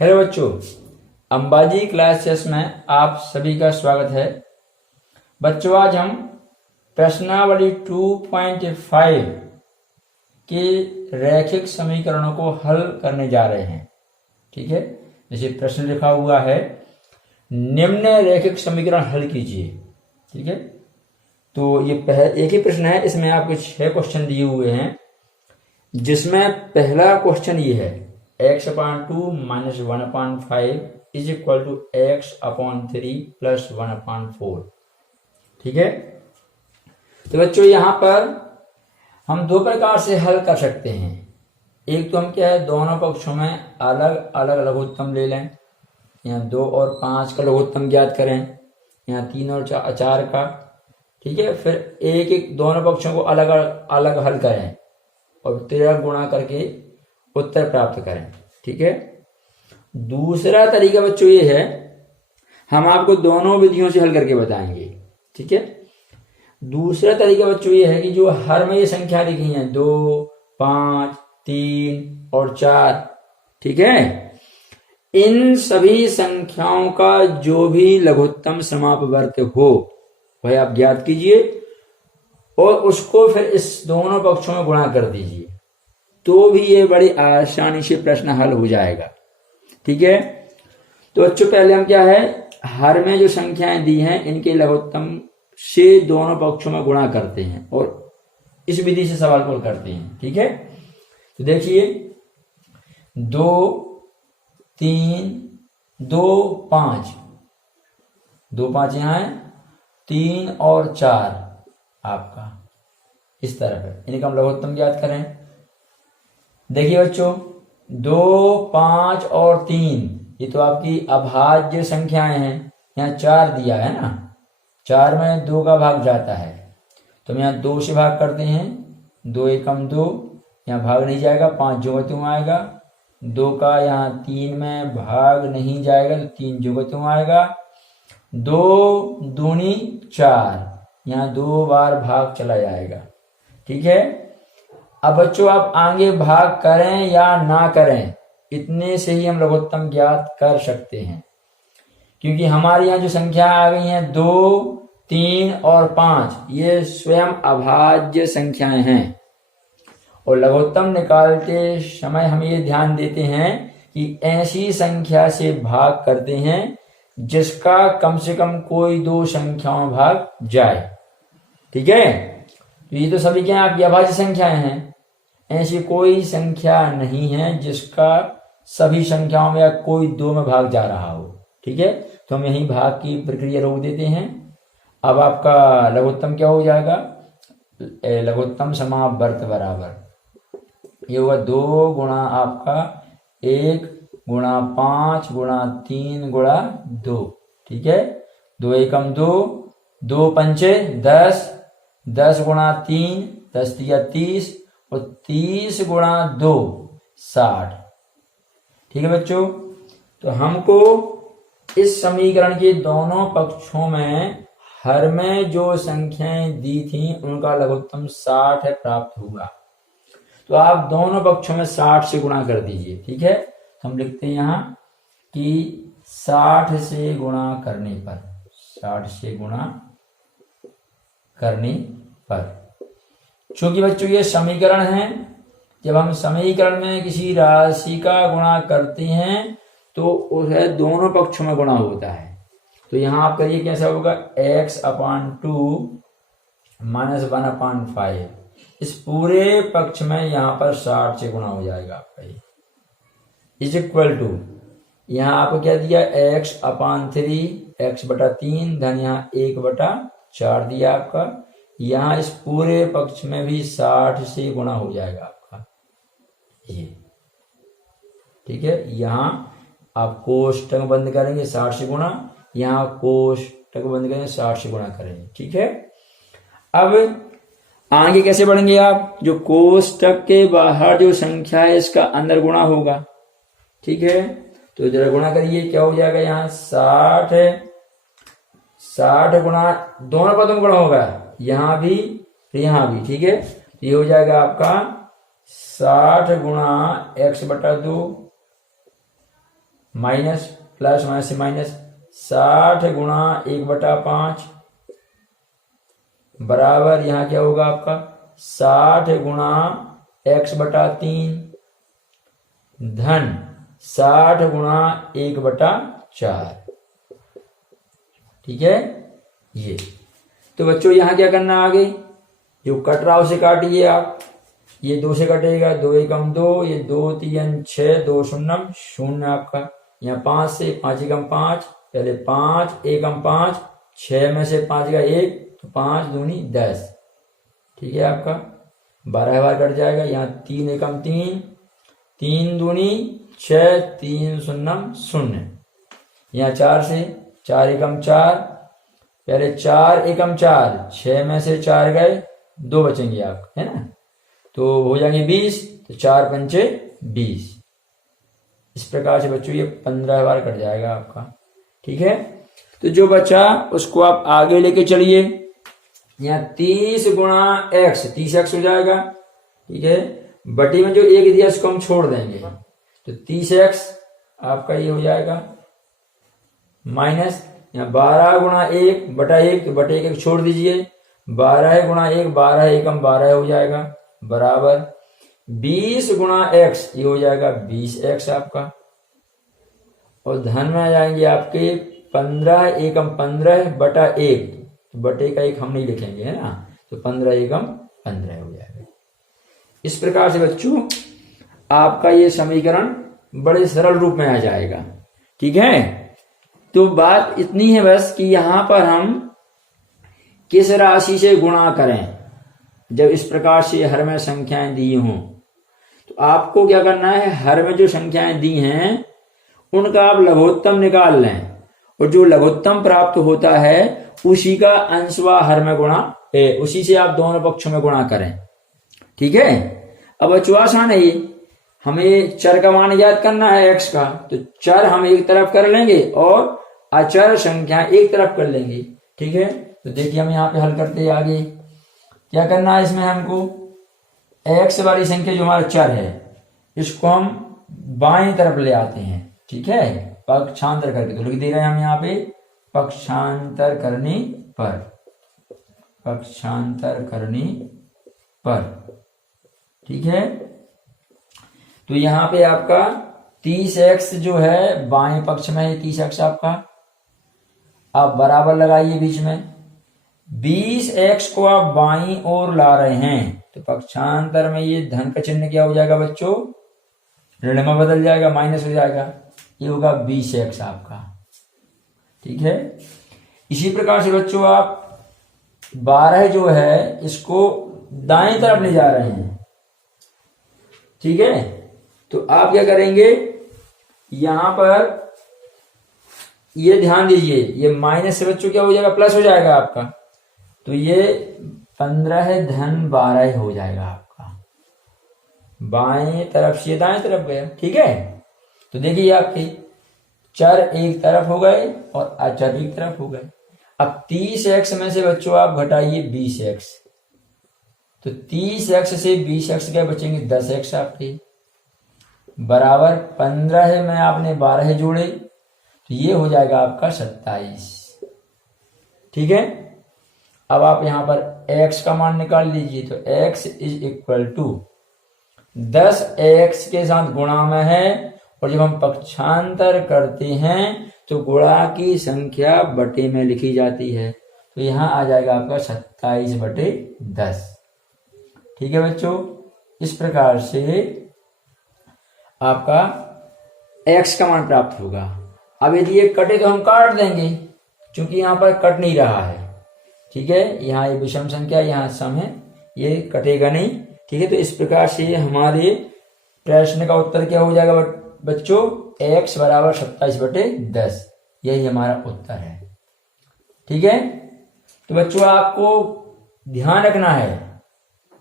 Hello बच्चों, Ambaji classes में आप सभी का स्वागत है। बच्चों, आज हम प्रश्नावली 2.5 के रैखिक समीकरणों को हल करने जा रहे हैं। ठीक है, जैसे प्रश्न लिखा हुआ है, निम्न रैखिक समीकरण हल कीजिए। ठीक है, तो ये एक ही प्रश्न है, इसमें आपको 6 क्वेश्चन दिए हुए हैं, जिसमें पहला क्वेश्चन ये है, x/2 - 1/5 is equal to x/3 plus 1/4। ठीक है, तो बच्चों यहां पर हम दो प्रकार से हल कर सकते हैं। एक तो हम क्या है, दोनों पक्षों में अलग अलग लघुत्तम ले लें। यहाँ 2 और 5 का लघुत्तम ज्ञात करें, यहाँ 3 और 4 का। ठीक है, फिर एक एक दोनों पक्षों को अलग अलग हल करें और 13 गुणा करके उत्तर प्राप्त करें। ठीक है, दूसरा तरीका बच्चों ये है, हम आपको दोनों विधियों से हल करके बताएंगे। ठीक है, दूसरा तरीका बच्चों ये है कि जो हर में ये संख्या लिखी है 2, 5, 3 और 4, ठीक है, इन सभी संख्याओं का जो भी लघुत्तम समापवर्त हो वह आप ज्ञात कीजिए और उसको फिर इस दोनों पक्षों में गुणा कर दीजिए, तो भी ये बड़ी आसानी से प्रश्न हल हो जाएगा। ठीक है, तो बच्चों पहले हम क्या है, हर में जो संख्याएं दी हैं इनके लघुत्तम से दोनों पक्षों में गुणा करते हैं और इस विधि से सवाल को करते हैं। ठीक है, तो देखिए 2, 3, 2, 5, 2, 5 यहां है, 3 और 4 आपका इस तरफ है, इनका हम लघुत्तम ज्ञात करें। देखिए बच्चों 2, 5 और 3 ये तो आपकी अभाज्य संख्याएं हैं। यहाँ 4 दिया है ना, 4 में 2 का भाग जाता है, तो हम यहाँ 2 से भाग करते हैं, 2 एकम 2, यहाँ भाग नहीं जाएगा, 5 जोगत्यों आएगा, 2 का यहाँ 3 में भाग नहीं जाएगा तो 3 जोगत्यों आएगा, 2 दूनी 4, यहाँ 2 बार भाग चला जाएगा। ठीक है, अब बच्चों आप आगे भाग करें या ना करें, इतने से ही हम लघुत्तम ज्ञात कर सकते हैं, क्योंकि हमारे यहाँ जो संख्या आ गई हैं 2, 3 और 5 ये स्वयं अभाज्य संख्याएं हैं और लघुत्तम निकालते समय हम ये ध्यान देते हैं कि ऐसी संख्या से भाग करते हैं जिसका कम से कम कोई 2 संख्याओं में भाग जाए। ठीक है, तो ये तो सभी क्या आपकी अभाज्य संख्याएं हैं, ऐसी कोई संख्या नहीं है जिसका सभी संख्याओं में या कोई 2 में भाग जा रहा हो। ठीक है, तो हम यही भाग की प्रक्रिया रोक देते हैं। अब आपका लघुत्तम क्या हो जाएगा, लघुत्तम समापवर्त बराबर ये होगा 2 गुणा आपका 1 गुणा 5 गुणा 3 गुणा 2। ठीक है, 2 एकम 2, 2 पंचे 10, 10 गुणा 3, 10 तिया 30 और 30 गुणा 2 60। ठीक है बच्चों, तो हमको इस समीकरण के दोनों पक्षों में हर में जो संख्याएं दी थी उनका लघुत्तम 60 प्राप्त हुआ, तो आप दोनों पक्षों में 60 से गुणा कर दीजिए। ठीक है, तो हम लिखते हैं यहां कि 60 से गुणा करने पर, 60 से गुणा करने पर, चूंकि बच्चों ये समीकरण है, जब हम समीकरण में किसी राशि का गुणा करते हैं तो उसे दोनों पक्षों में गुणा होता है। तो यहां आप करिए कैसा होगा, x/2 - 1/5 इस पूरे पक्ष में यहां पर 60 से गुणा हो जाएगा आपका, ये इज इक्वल टू यहां आपको क्या दिया, x/3 x/3 धन यहाँ 1/4 दिया आपका, यहां इस पूरे पक्ष में भी 60 से गुणा हो जाएगा आपका ये। ठीक है, यहां आप कोष्टक बंद करेंगे 60 से गुणा, यहां कोष्टक बंद करेंगे 60 से गुणा करेंगे। ठीक है, अब आगे कैसे बढ़ेंगे आप, जो कोष्टक के बाहर जो संख्या है इसका अंदर गुणा होगा। ठीक है, तो जरा गुणा करिए, क्या हो जाएगा, यहाँ 60 गुणा दोनों पदों में गुणा होगा, यहां भी यहां भी। ठीक है, तो ये हो जाएगा आपका 60 गुणा x/2 माइनस प्लस माइनस से माइनस 60 गुणा 1/5 बराबर यहाँ क्या होगा आपका 60 गुणा x/3 धन 60 गुणा 1/4। ठीक है ये। तो बच्चों यहाँ क्या करना है आगे, जो कट रहा उसे काटिए आप। ये 2 से कटेगा, 2 एकम 2, ये 2 3 6, 2 शून्यम 0 आपका। यहाँ 5 से 5 एकम 5, पहले 5 एकम 5, 6 में से 5 का 1 तो 5 दूनी 10। ठीक है आपका 12 बार कट जाएगा। यहाँ 3 एकम 3, 3 दूनी 6, 3 शून्यम 0। यहाँ 4 से 4 एकम 4, पहले 4 एकम 4, 6 में से 4 गए 2 बचेंगे आप, है ना, तो हो जाएंगे 20, तो 4 पंचे 20। इस प्रकार से बच्चों ये 15 बार कट जाएगा आपका। ठीक है, तो जो बचा उसको आप आगे लेके चलिए। यहाँ 30 गुणा x, 30x हो जाएगा। ठीक है, बटी में जो 1 दिया उसको हम छोड़ देंगे, तो 30x आपका ये हो जाएगा माइनस यहाँ 12 गुणा 1/1, तो बटे 1 छोड़ दीजिए, 12 गुणा 1 12 एकम 12 हो जाएगा बराबर 20 गुणा x, ये हो जाएगा 20x आपका। और धन में आ जाएंगे आपके 15 एकम 15/1, तो बटे का 1 हम नहीं लिखेंगे, है ना, तो 15 एकम 15 हो जाएगा। इस प्रकार से बच्चों आपका ये समीकरण बड़े सरल रूप में आ जाएगा। ठीक है, तो बात इतनी है बस कि यहां पर हम किस राशि से गुणा करें। जब इस प्रकार से हर में संख्याएं दी हों तो आपको क्या करना है, हर में जो संख्याएं दी हैं उनका आप लघुत्तम निकाल लें, और जो लघुत्तम प्राप्त होता है उसी का अंशवा हर में गुणा उसी से आप दोनों पक्षों में गुणा करें। ठीक है, अब बच्चों आसान है ये, हमें चर का मान याद करना है x का, तो चर हम एक तरफ कर लेंगे और अचर संख्या एक तरफ कर लेंगे। ठीक है, तो देखिए हम यहाँ पे हल करते हैं आगे। क्या करना है इसमें, हमको x वाली संख्या जो हमारा चर है इसको हम बाईं तरफ ले आते हैं। ठीक है, पक्षांतर करके, तो लिख दे रहे हैं हम यहाँ पे पक्षांतर करने पर, पक्षांतर करने पर। ठीक है, तो यहाँ पे आपका 30x जो है बाएं पक्ष में है, 30x आपका, आप बराबर लगाइए बीच में। 20x को आप बाईं ओर ला रहे हैं, तो पक्षांतर में ये धन का चिन्ह क्या हो जाएगा बच्चों, ऋण में बदल जाएगा, माइनस हो जाएगा, ये होगा 20x आपका। ठीक है, इसी प्रकार से बच्चों आप 12 जो है इसको दाएं तरफ ले जा रहे हैं। ठीक है, तो आप क्या करेंगे, यहां पर ये ध्यान दीजिए, ये माइनस से बच्चों क्या हो जाएगा, प्लस हो जाएगा आपका, तो ये 15 धन 12 हो जाएगा आपका, बाएं तरफ से दाएं तरफ गया। ठीक है, तो देखिए आपके चर एक तरफ हो गए और अचर एक तरफ हो गए। अब 30x में से बच्चों आप घटाइए 20x, तो 30x से 20x के बचेंगे 10x आपके, बराबर 15 में आपने 12 जोड़े, तो ये हो जाएगा आपका 27। ठीक है, अब आप यहां पर x का मान निकाल लीजिए, तो x is equal to 10x के साथ गुणा में है, और जब हम पक्षांतर करते हैं तो गुणा की संख्या बटे में लिखी जाती है, तो यहां आ जाएगा आपका 27/10। ठीक है बच्चों, इस प्रकार से आपका x का मान प्राप्त होगा। अब यदि ये कटे तो हम काट देंगे, क्योंकि यहां पर कट नहीं रहा है। ठीक है, यहाँ ये विषम संख्या, यहाँ सम है, ये कटेगा नहीं। ठीक है, तो इस प्रकार से हमारे प्रश्न का उत्तर क्या हो जाएगा बच्चों, x बराबर 27/10, यही हमारा उत्तर है। ठीक है, तो बच्चों आपको ध्यान रखना है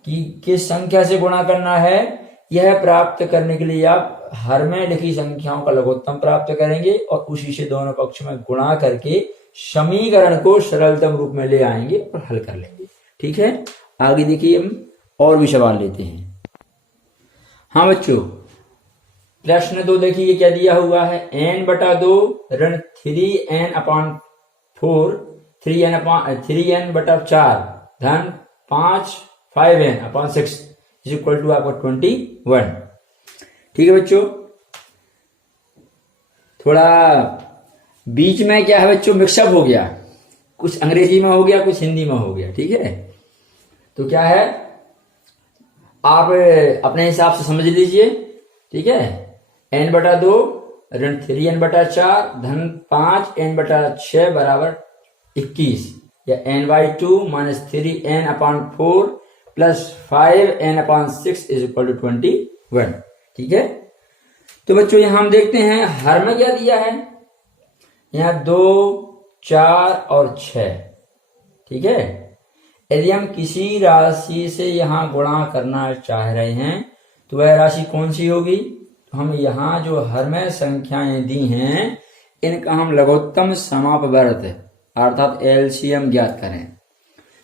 कि किस संख्या से गुणा करना है। यह प्राप्त करने के लिए आप हर में लिखी संख्याओं का लघुत्तम प्राप्त करेंगे और उसी से दोनों पक्ष में गुणा करके समीकरण को सरलतम रूप में ले आएंगे और हल कर लेंगे। ठीक है, आगे देखिए हम और भी सवाल लेते हैं। हाँ बच्चों, प्रश्न 2 देखिए क्या दिया हुआ है, n बटा 2 ऋण 3n अपॉन 4 3n बटा 4 धन 5n upon 6 is equal to आपको 21। ठीक है बच्चों, थोड़ा बीच में क्या है बच्चों मिक्सअप हो गया, कुछ अंग्रेजी में हो गया कुछ हिंदी में हो गया। ठीक है, तो क्या है आप अपने हिसाब से समझ लीजिए। ठीक है, n बटा 2 ऋण 3n बटा 4 धन 5n बटा 6 बराबर 21 या n/2 minus 3n upon 4 plus 5n upon 6 is equal to 21। ठीक है, तो बच्चों यहां हम देखते हैं हर में क्या दिया है, यहां 2 4 और 6। ठीक है, यदि हम किसी राशि से यहां गुणा करना चाह रहे हैं तो वह राशि कौन सी होगी, तो हम यहां जो हर में संख्याएं दी हैं इनका हम लघुत्तम समापवर्त अर्थात एलसीएम ज्ञात करें।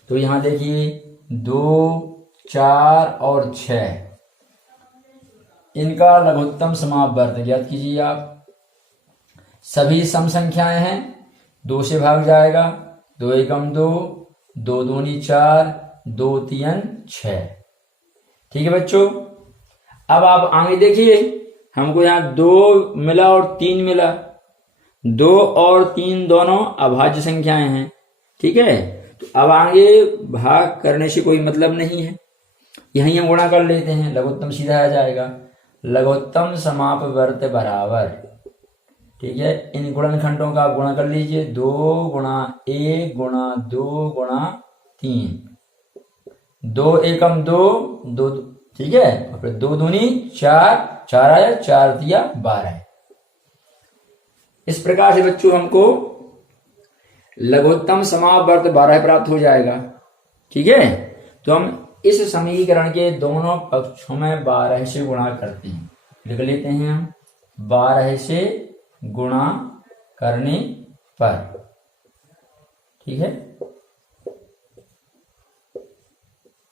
तो यहां देखिए 2 4 और 6 इनका लघुत्तम समापवर्त ज्ञात कीजिए आप। सभी सम संख्याएं हैं, 2 से भाग जाएगा, 2 एकम 2, 2 दूनी 4, 2 तीन 6। ठीक है बच्चों, अब आप आगे देखिए हमको यहाँ 2 मिला और 3 मिला, 2 और 3 दोनों अभाज्य संख्याएं हैं। ठीक है, तो अब आगे भाग करने से कोई मतलब नहीं है, यहीं हम गुणा कर लेते हैं, लघुत्तम सीधा आ जाएगा। लघुत्तम समापवर्त बराबर, ठीक है, इन गुणनखंडों का आप गुणा कर लीजिए, 2 गुणा 1 गुणा 2 गुणा 3, 2 एकम 2, 2। ठीक है, और फिर 2 दूनी 4, 4 आया, 4 दिया 12। इस प्रकार से बच्चों हमको लघुत्तम समापवर्त 12 प्राप्त हो जाएगा। ठीक है, तो हम इस समीकरण के दोनों पक्षों में 12 से गुणा करते हैं, लिख लेते हैं हम 12 से गुणा करने पर। ठीक है,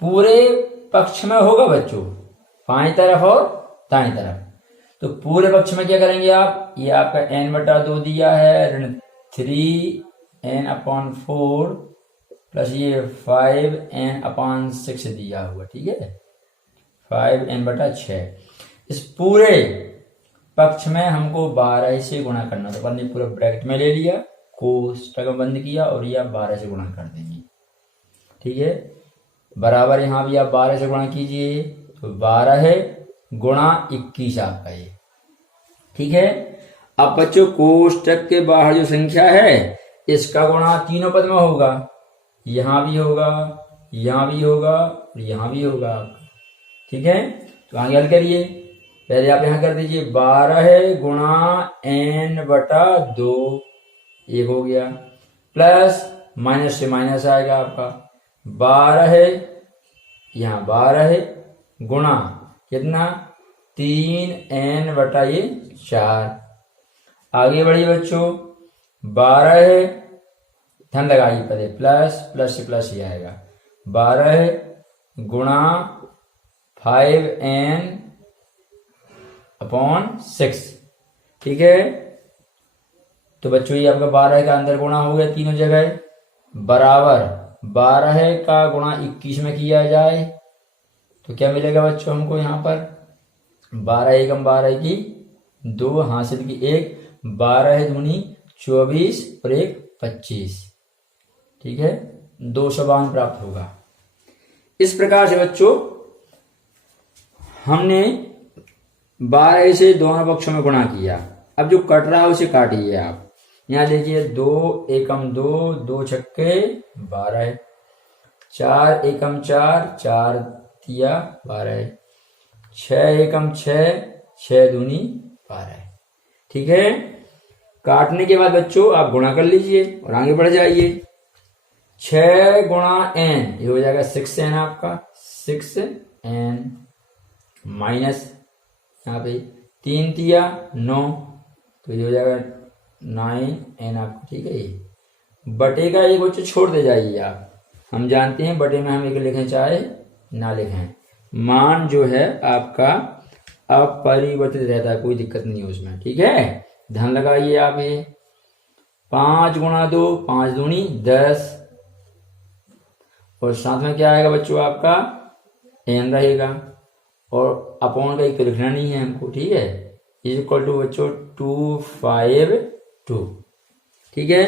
पूरे पक्ष में होगा बच्चों, बाएं तरफ और दाएं तरफ। तो पूरे पक्ष में क्या करेंगे आप, ये आपका n बटा 2 दिया है ऋण 3n अपॉन 4 प्लस ये 5n अपॉन 6 दिया हुआ। ठीक है, 5n बटा 6, इस पूरे पक्ष में हमको 12 से गुणा करना, तो हमने पूरा ब्रैकेट में ले लिया, कोष्टक बंद किया और ये आप 12 से गुणा कर देंगे। ठीक है, बराबर यहां भी आप 12 से गुणा कीजिए, तो 12 गुणा 21 आपका ये। ठीक है, अब बच्चों कोष्टक के बाहर जो संख्या है इसका गुणा तीनों पद में होगा, यहां भी होगा, यहां भी होगा और यहां भी होगा आपका। ठीक है, तो आगे हल करिए, पहले आप यहां कर दीजिए 12 गुणा n बटा 2, एक हो गया, प्लस माइनस से माइनस आएगा आपका 12, यहां 12 गुणा कितना 3n बटा ये 4। आगे बढ़िए बच्चों, 12 धन लगाइए पहले, प्लस प्लस से प्लस ही आएगा, 12 गुणा 5n अपॉन 6। ठीक है, तो बच्चों ये आपका 12 का अंदर गुणा हो गया तीनों जगह, बराबर 12 का गुणा 21 में किया जाए तो क्या मिलेगा बच्चों हमको यहाँ पर, 12 एकम 12 की 2 हासिल की 1, 12 दूनी 24 और 1 25। ठीक है, 252 प्राप्त होगा। इस प्रकार से बच्चों हमने 12 से दोनों पक्षों में गुणा किया। अब जो कट रहा है उसे काटिए आप, यहां देखिए 2 एकम 2, 2 छक्के 12, 4 एकम 4, 4 दिया 12, 6 एकम 6, 6 दूनी 12। ठीक है, काटने के बाद बच्चों आप गुणा कर लीजिए और आगे बढ़ जाइए, 6 गुणा n ये हो जाएगा 6n आपका, 6n माइनस यहाँ पे 3 दिया 9, तो ये हो जाएगा 9n आपका। ठीक है, ये बटे का एक बच्चों छोड़ दे जाइए आप, हम जानते हैं बटे में हम एक लिखें चाहे ना लिखें, मान जो है आपका अपरिवर्तित रहता है, कोई दिक्कत नहीं है उसमें। ठीक है, ध्यान लगाइए आप। ये 5 गुणा 2, 5 दूनी 10, और साथ में क्या आएगा बच्चों आपका n रहेगा, और अपॉन का एक तो लिखना नहीं है हमको। ठीक है, इज इक्वल टू बच्चों 252। ठीक है,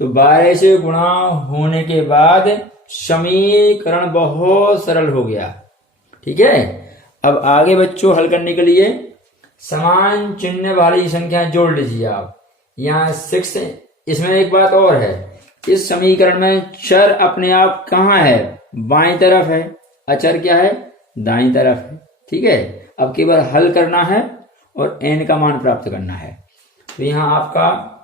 तो 12 से गुणा होने के बाद समीकरण बहुत सरल हो गया। ठीक है, अब आगे बच्चों हल करने के लिए समान चिन्ह वाली संख्या जोड़ लीजिए आप। यहाँ 6, इसमें एक बात और है, इस समीकरण में चर अपने आप कहाँ है, बाईं तरफ है, अचर क्या है, दाईं तरफ है। ठीक है, अब केवल हल करना है और n का मान प्राप्त करना है। तो यहाँ आपका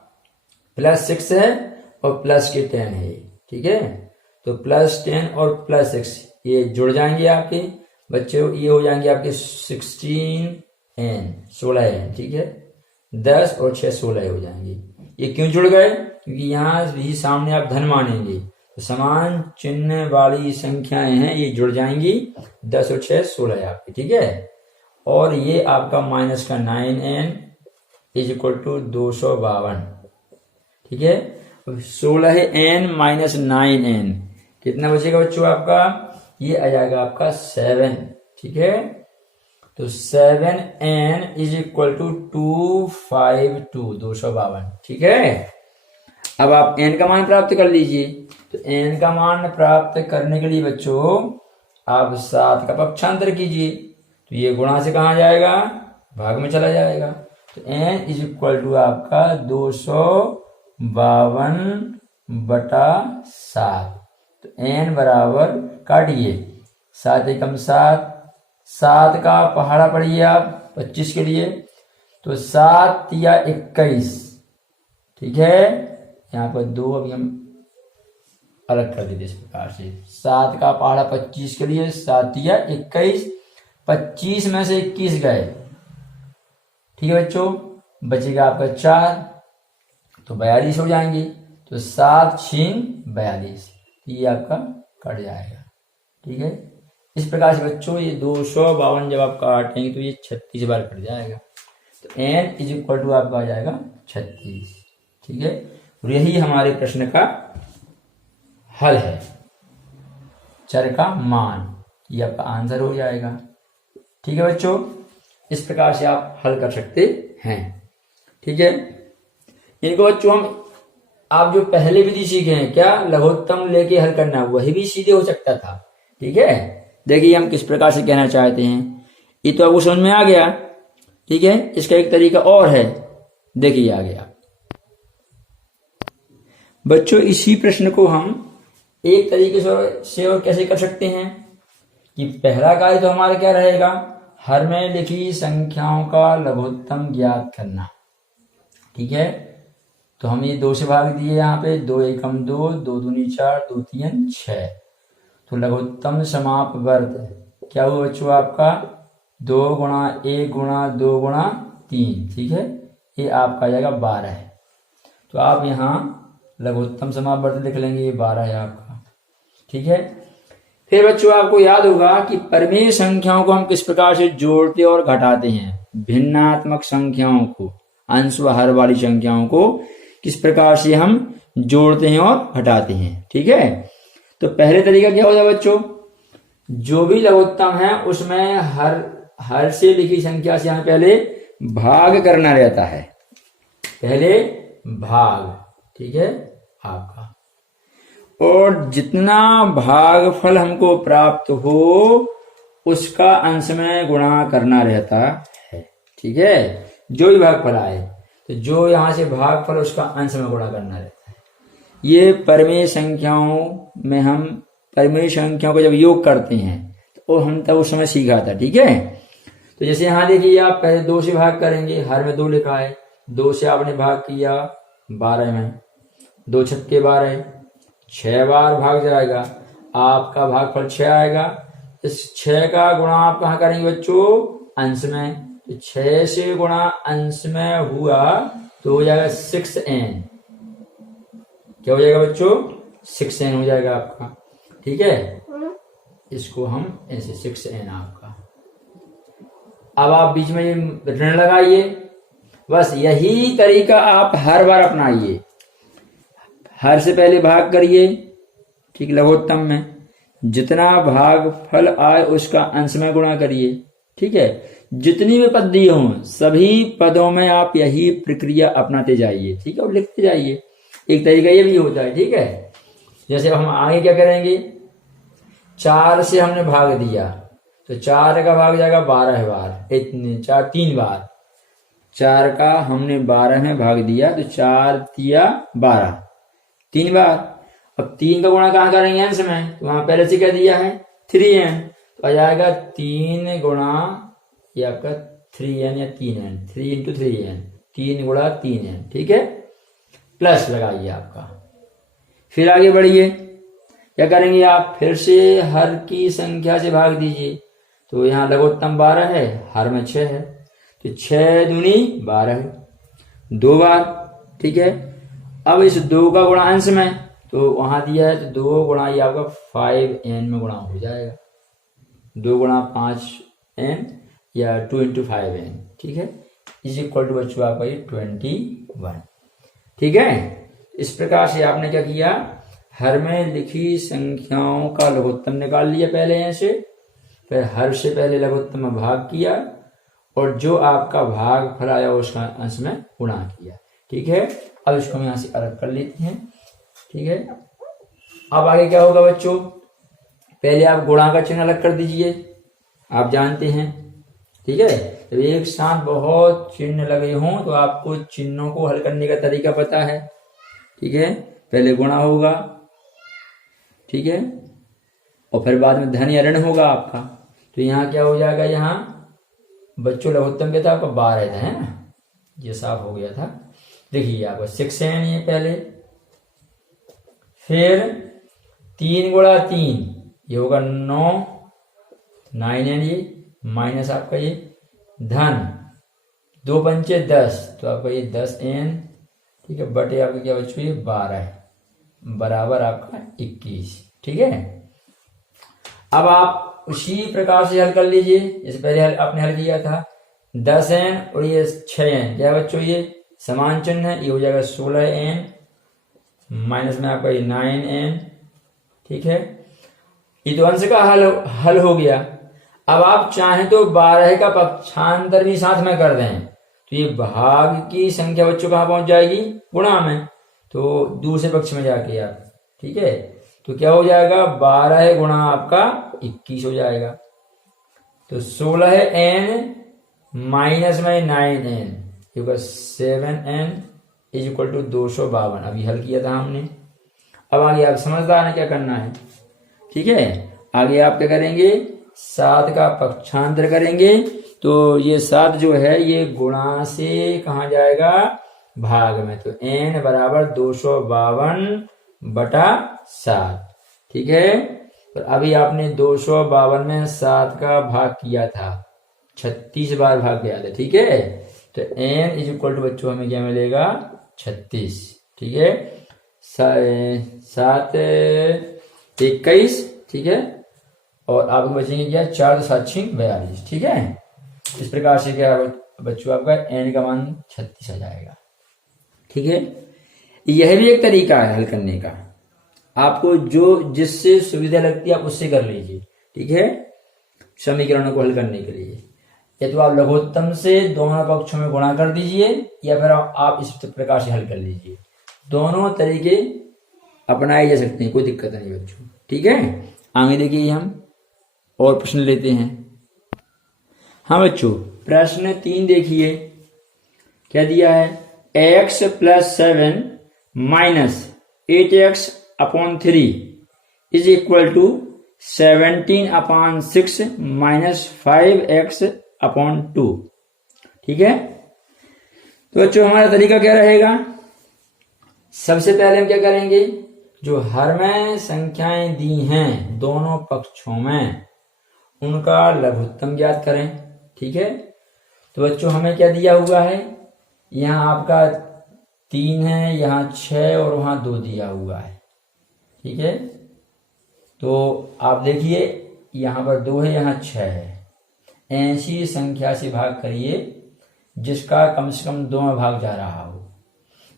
+6 है और प्लस के 10 है। ठीक है, तो +10 और +6 ये जुड़ जाएंगे आपके बच्चों, ये हो जाएंगे आपके 16n 16n। ठीक है, 10 और 6 16 हो जाएंगे। ये क्यों जुड़ गए, क्योंकि यहाँ भी सामने आप धन मानेंगे, तो समान चिन्ह वाली संख्याएं हैं, ये जुड़ जाएंगी। 10 और 6 16 आपके। ठीक है, और ये आपका माइनस का 9n इज इक्वल टू 252। ठीक है, 16n माइनस 9n कितना बचेगा बच्चों आपका, ये आ जाएगा आपका 7। ठीक है, तो 7n इज इक्वल टू 252 252। ठीक है, अब आप n का मान प्राप्त कर लीजिए। तो n का मान प्राप्त करने के लिए बच्चों आप 7 का पक्षांतर कीजिए, तो ये गुणा से कहाँ जाएगा, भाग में चला जाएगा। तो n इज इक्वल टू आपका 252/7। तो n बराबर काटिए, 7 एकम 7, 7 का पहाड़ा पढ़िए आप 25 के लिए, तो 7 या 21। ठीक है, यहाँ पर 2 अभी हम अलग कर देते इस प्रकार से। 7 का पहाड़ा 25 के लिए, 7 या 21, 25 में से 21 गए। ठीक है बच्चों, बचेगा आपका 4, तो 42 हो जाएंगे। तो 7 छीन 42, ये आपका कट जाएगा। ठीक है, इस प्रकार से बच्चों ये 252 जब आप काटेंगे तो ये 36 बार कट जाएगा। तो n इज इक्वल टू आपका आ जाएगा 36। ठीक है, और यही हमारे प्रश्न का हल है, चर का मान, ये आपका आंसर हो जाएगा। ठीक है बच्चों, इस प्रकार से आप हल कर सकते हैं। ठीक है, इनको बच्चों हम आप जो पहले विधि सीखे हैं, क्या लघुत्तम लेके हल करना, वही भी सीधे हो सकता था। ठीक है, देखिए हम किस प्रकार से कहना चाहते हैं, ये तो आपको समझ में आ गया। ठीक है, इसका एक तरीका और है, देखिए आ गया बच्चों। इसी प्रश्न को हम एक तरीके से और कैसे कर सकते हैं कि पहला कार्य तो हमारा क्या रहेगा, हर में लिखी संख्याओं का लघुत्तम ज्ञात करना। ठीक है, तो हम ये 2 से भाग दिए, यहाँ पे 2 एकम 2, 2 दूनी 4, 2 तीन 6। तो लघुत्तम समापवर्त क्या हुआ बच्चों आपका 2 गुणा 1 गुणा 2 गुणा 3। ठीक है, ये आपका आ जाएगा 12 है। तो आप यहाँ लघुत्तम समापवर्त लिख लेंगे, ये 12 है आपका। ठीक है, फिर बच्चों आपको याद होगा कि परिमेय संख्याओं को हम किस प्रकार से जोड़ते और घटाते हैं, भिन्नात्मक संख्याओं को, अंश व हर वाली संख्याओं को किस प्रकार से हम जोड़ते हैं और घटाते हैं। ठीक है, तो पहले तरीका क्या होता है बच्चों, जो भी लघुत्तम है उसमें हर से लिखी संख्या से हमें पहले भाग करना रहता है, पहले भाग। ठीक है आपका, और जितना भागफल हमको प्राप्त हो उसका अंश में गुणा करना रहता है। ठीक है, जो भी भागफल आए तो जो यहां से भागफल उसका अंश में गुणा करना रहता है। ये परिमेय संख्याओं में हम परिमेय संख्याओं को जब योग करते हैं तो हम तब उस समय सीखा था। ठीक है, तो जैसे यहाँ देखिए आप पहले 2 से भाग करेंगे, हर में 2 लिखा है, 2 से आपने भाग किया 12 में, 2 छक्के 12, 6 बार भाग जाएगा, आपका भागफल 6 आएगा। इस 6 का गुणा आप कहाँ करेंगे बच्चों, अंश में। तो 6 से गुणा अंश में हुआ तो हो जाएगा 6n। क्या हो जाएगा बच्चों, 6n हो जाएगा आपका। ठीक है, इसको हम ऐसे 6n आपका। अब आप बीच में ये ऋण लगाइए। बस यही तरीका आप हर बार अपनाइए। हर से पहले भाग करिए, ठीक, लघुत्तम में जितना भाग फल आए उसका अंश में गुणा करिए, ठीक है। जितनी भी पद दिए हों सभी पदों में आप यही प्रक्रिया अपनाते जाइए, ठीक है, और लिखते जाइए। एक तरीका ये भी होता है, ठीक है। जैसे हम आगे क्या करेंगे, 4 से हमने भाग दिया तो 4 का भाग जाएगा 12 बार, इतने 3 बार। 4 का हमने 12 में भाग दिया तो 4 दिया 12, 3 बार। अब 3 का गुणा कहाँ करेंगे, अंश में, तो वहां पहले से क्या दिया है 3n, तो आ जाएगा 3 गुणा ये आपका 3n या 3n, 3 इंटू 3n, 3 गुणा 3n, ठीक है। प्लस लगाइए आपका। फिर आगे बढ़िए, क्या करेंगे आप, फिर से हर की संख्या से भाग दीजिए। तो यहाँ लघुत्तम 12 है, हर में 6 है, तो 6 दूनी 12 है, 2 बार, ठीक है। अब इस 2 का गुणा अंश में, तो वहां दिया है तो 2 गुणा ये आपका 5n में गुणा हो जाएगा, 2 गुणा 5n या 2 इंटू 5n, ठीक है, इज इक्वल टू बच्चों आपका ये 21, ठीक है। इस प्रकार से आपने क्या किया, हर में लिखी संख्याओं का लघुत्तम निकाल लिया पहले यहाँ से, फिर हर से पहले लघुत्तम में भाग किया और जो आपका भाग फल आया उसका अंश में गुणा किया, ठीक है। अब इसको हम यहाँ से अलग कर लेते हैं, ठीक है। अब आगे क्या होगा बच्चों, पहले आप गुणा का चिन्ह अलग कर दीजिए, आप जानते हैं, ठीक है। तो एक साथ बहुत चिन्ह लगे हों तो आपको चिन्हों को हल करने का तरीका पता है, ठीक है। पहले गुणा होगा, ठीक है, और फिर बाद में धन या ऋण होगा आपका। तो यहाँ क्या हो जाएगा, यहाँ बच्चों लघुत्तम क्या था आपका 12 था, है ना, ये साफ हो गया था। देखिए आपका 6n ये पहले, फिर 3 गुणा 3 ये होगा 9, 9n ये, माइनस आपका ये धन 2 पंचे 10, तो आपका ये 10n, ठीक है, बटे आपका क्या बच्चों ये 12 बराबर आपका 21, ठीक है। अब आप उसी प्रकार से हल कर लीजिए जैसे पहले आपने हल किया था। 10n और ये 6n क्या बच्चों ये समान चिन्ह है, ये हो जाएगा 16n माइनस में आपका ये 9n, ठीक है। ये तो अंश का हल हो गया। अब आप चाहें तो 12 का पक्षांतर भी साथ में कर दें तो ये भाग की संख्या बच्चों कहाँ पहुंच जाएगी, गुणा में, तो दूसरे पक्ष में जाके आप, ठीक है। तो क्या हो जाएगा 12 गुणा आपका 21 हो जाएगा, तो 16n माइनस में 9n 7n is equal to 252। अभी हल किया था हमने। अब आगे आप समझदार हैं क्या करना है, ठीक है। आगे आप क्या करेंगे, 7 का पक्षांतर करेंगे, तो ये 7 जो है ये गुणा से कहाँ जाएगा, भाग में, तो n बराबर 252 बटा 7, ठीक है। तो अभी आपने 252 में 7 का भाग किया था, 36 बार भाग किया था, ठीक है। तो n इज इक्वल टू बच्चों हमें क्या मिलेगा 36, ठीक है। 7 21, ठीक है, और आपको बचेंगे क्या 4 7 42, ठीक है। इस प्रकार से क्या बच्चों आपका n का मान 36 आ जाएगा, ठीक है। यह भी एक तरीका है हल करने का, आपको जो जिससे सुविधा लगती है आप उससे कर लीजिए, ठीक है, समीकरणों को हल करने के लिए। या तो आप लघुत्तम से दोनों पक्षों में गुणा कर दीजिए या फिर आप इस प्रकार से हल कर लीजिए, दोनों तरीके अपनाए जा सकते हैं, कोई दिक्कत नहीं बच्चों, ठीक है। आगे देखिए हम और प्रश्न लेते हैं। हाँ बच्चों, प्रश्न 3 देखिए क्या दिया है, x plus 7 minus 8x upon 3 is equal to 17 upon 6 minus 5x upon 2, ठीक है। तो बच्चों हमारा तरीका क्या रहेगा, सबसे पहले हम क्या करेंगे, जो हर में संख्याएं दी हैं दोनों पक्षों में उनका लघुत्तम ज्ञात करें, ठीक है। तो बच्चों हमें क्या दिया हुआ है, यहाँ आपका 3 है, यहाँ 6 और वहां 2 दिया हुआ है, ठीक है। तो आप देखिए यहाँ पर 2 है, यहाँ 6 है, ऐसी संख्या से भाग करिए जिसका कम से कम 2 में भाग जा रहा हो।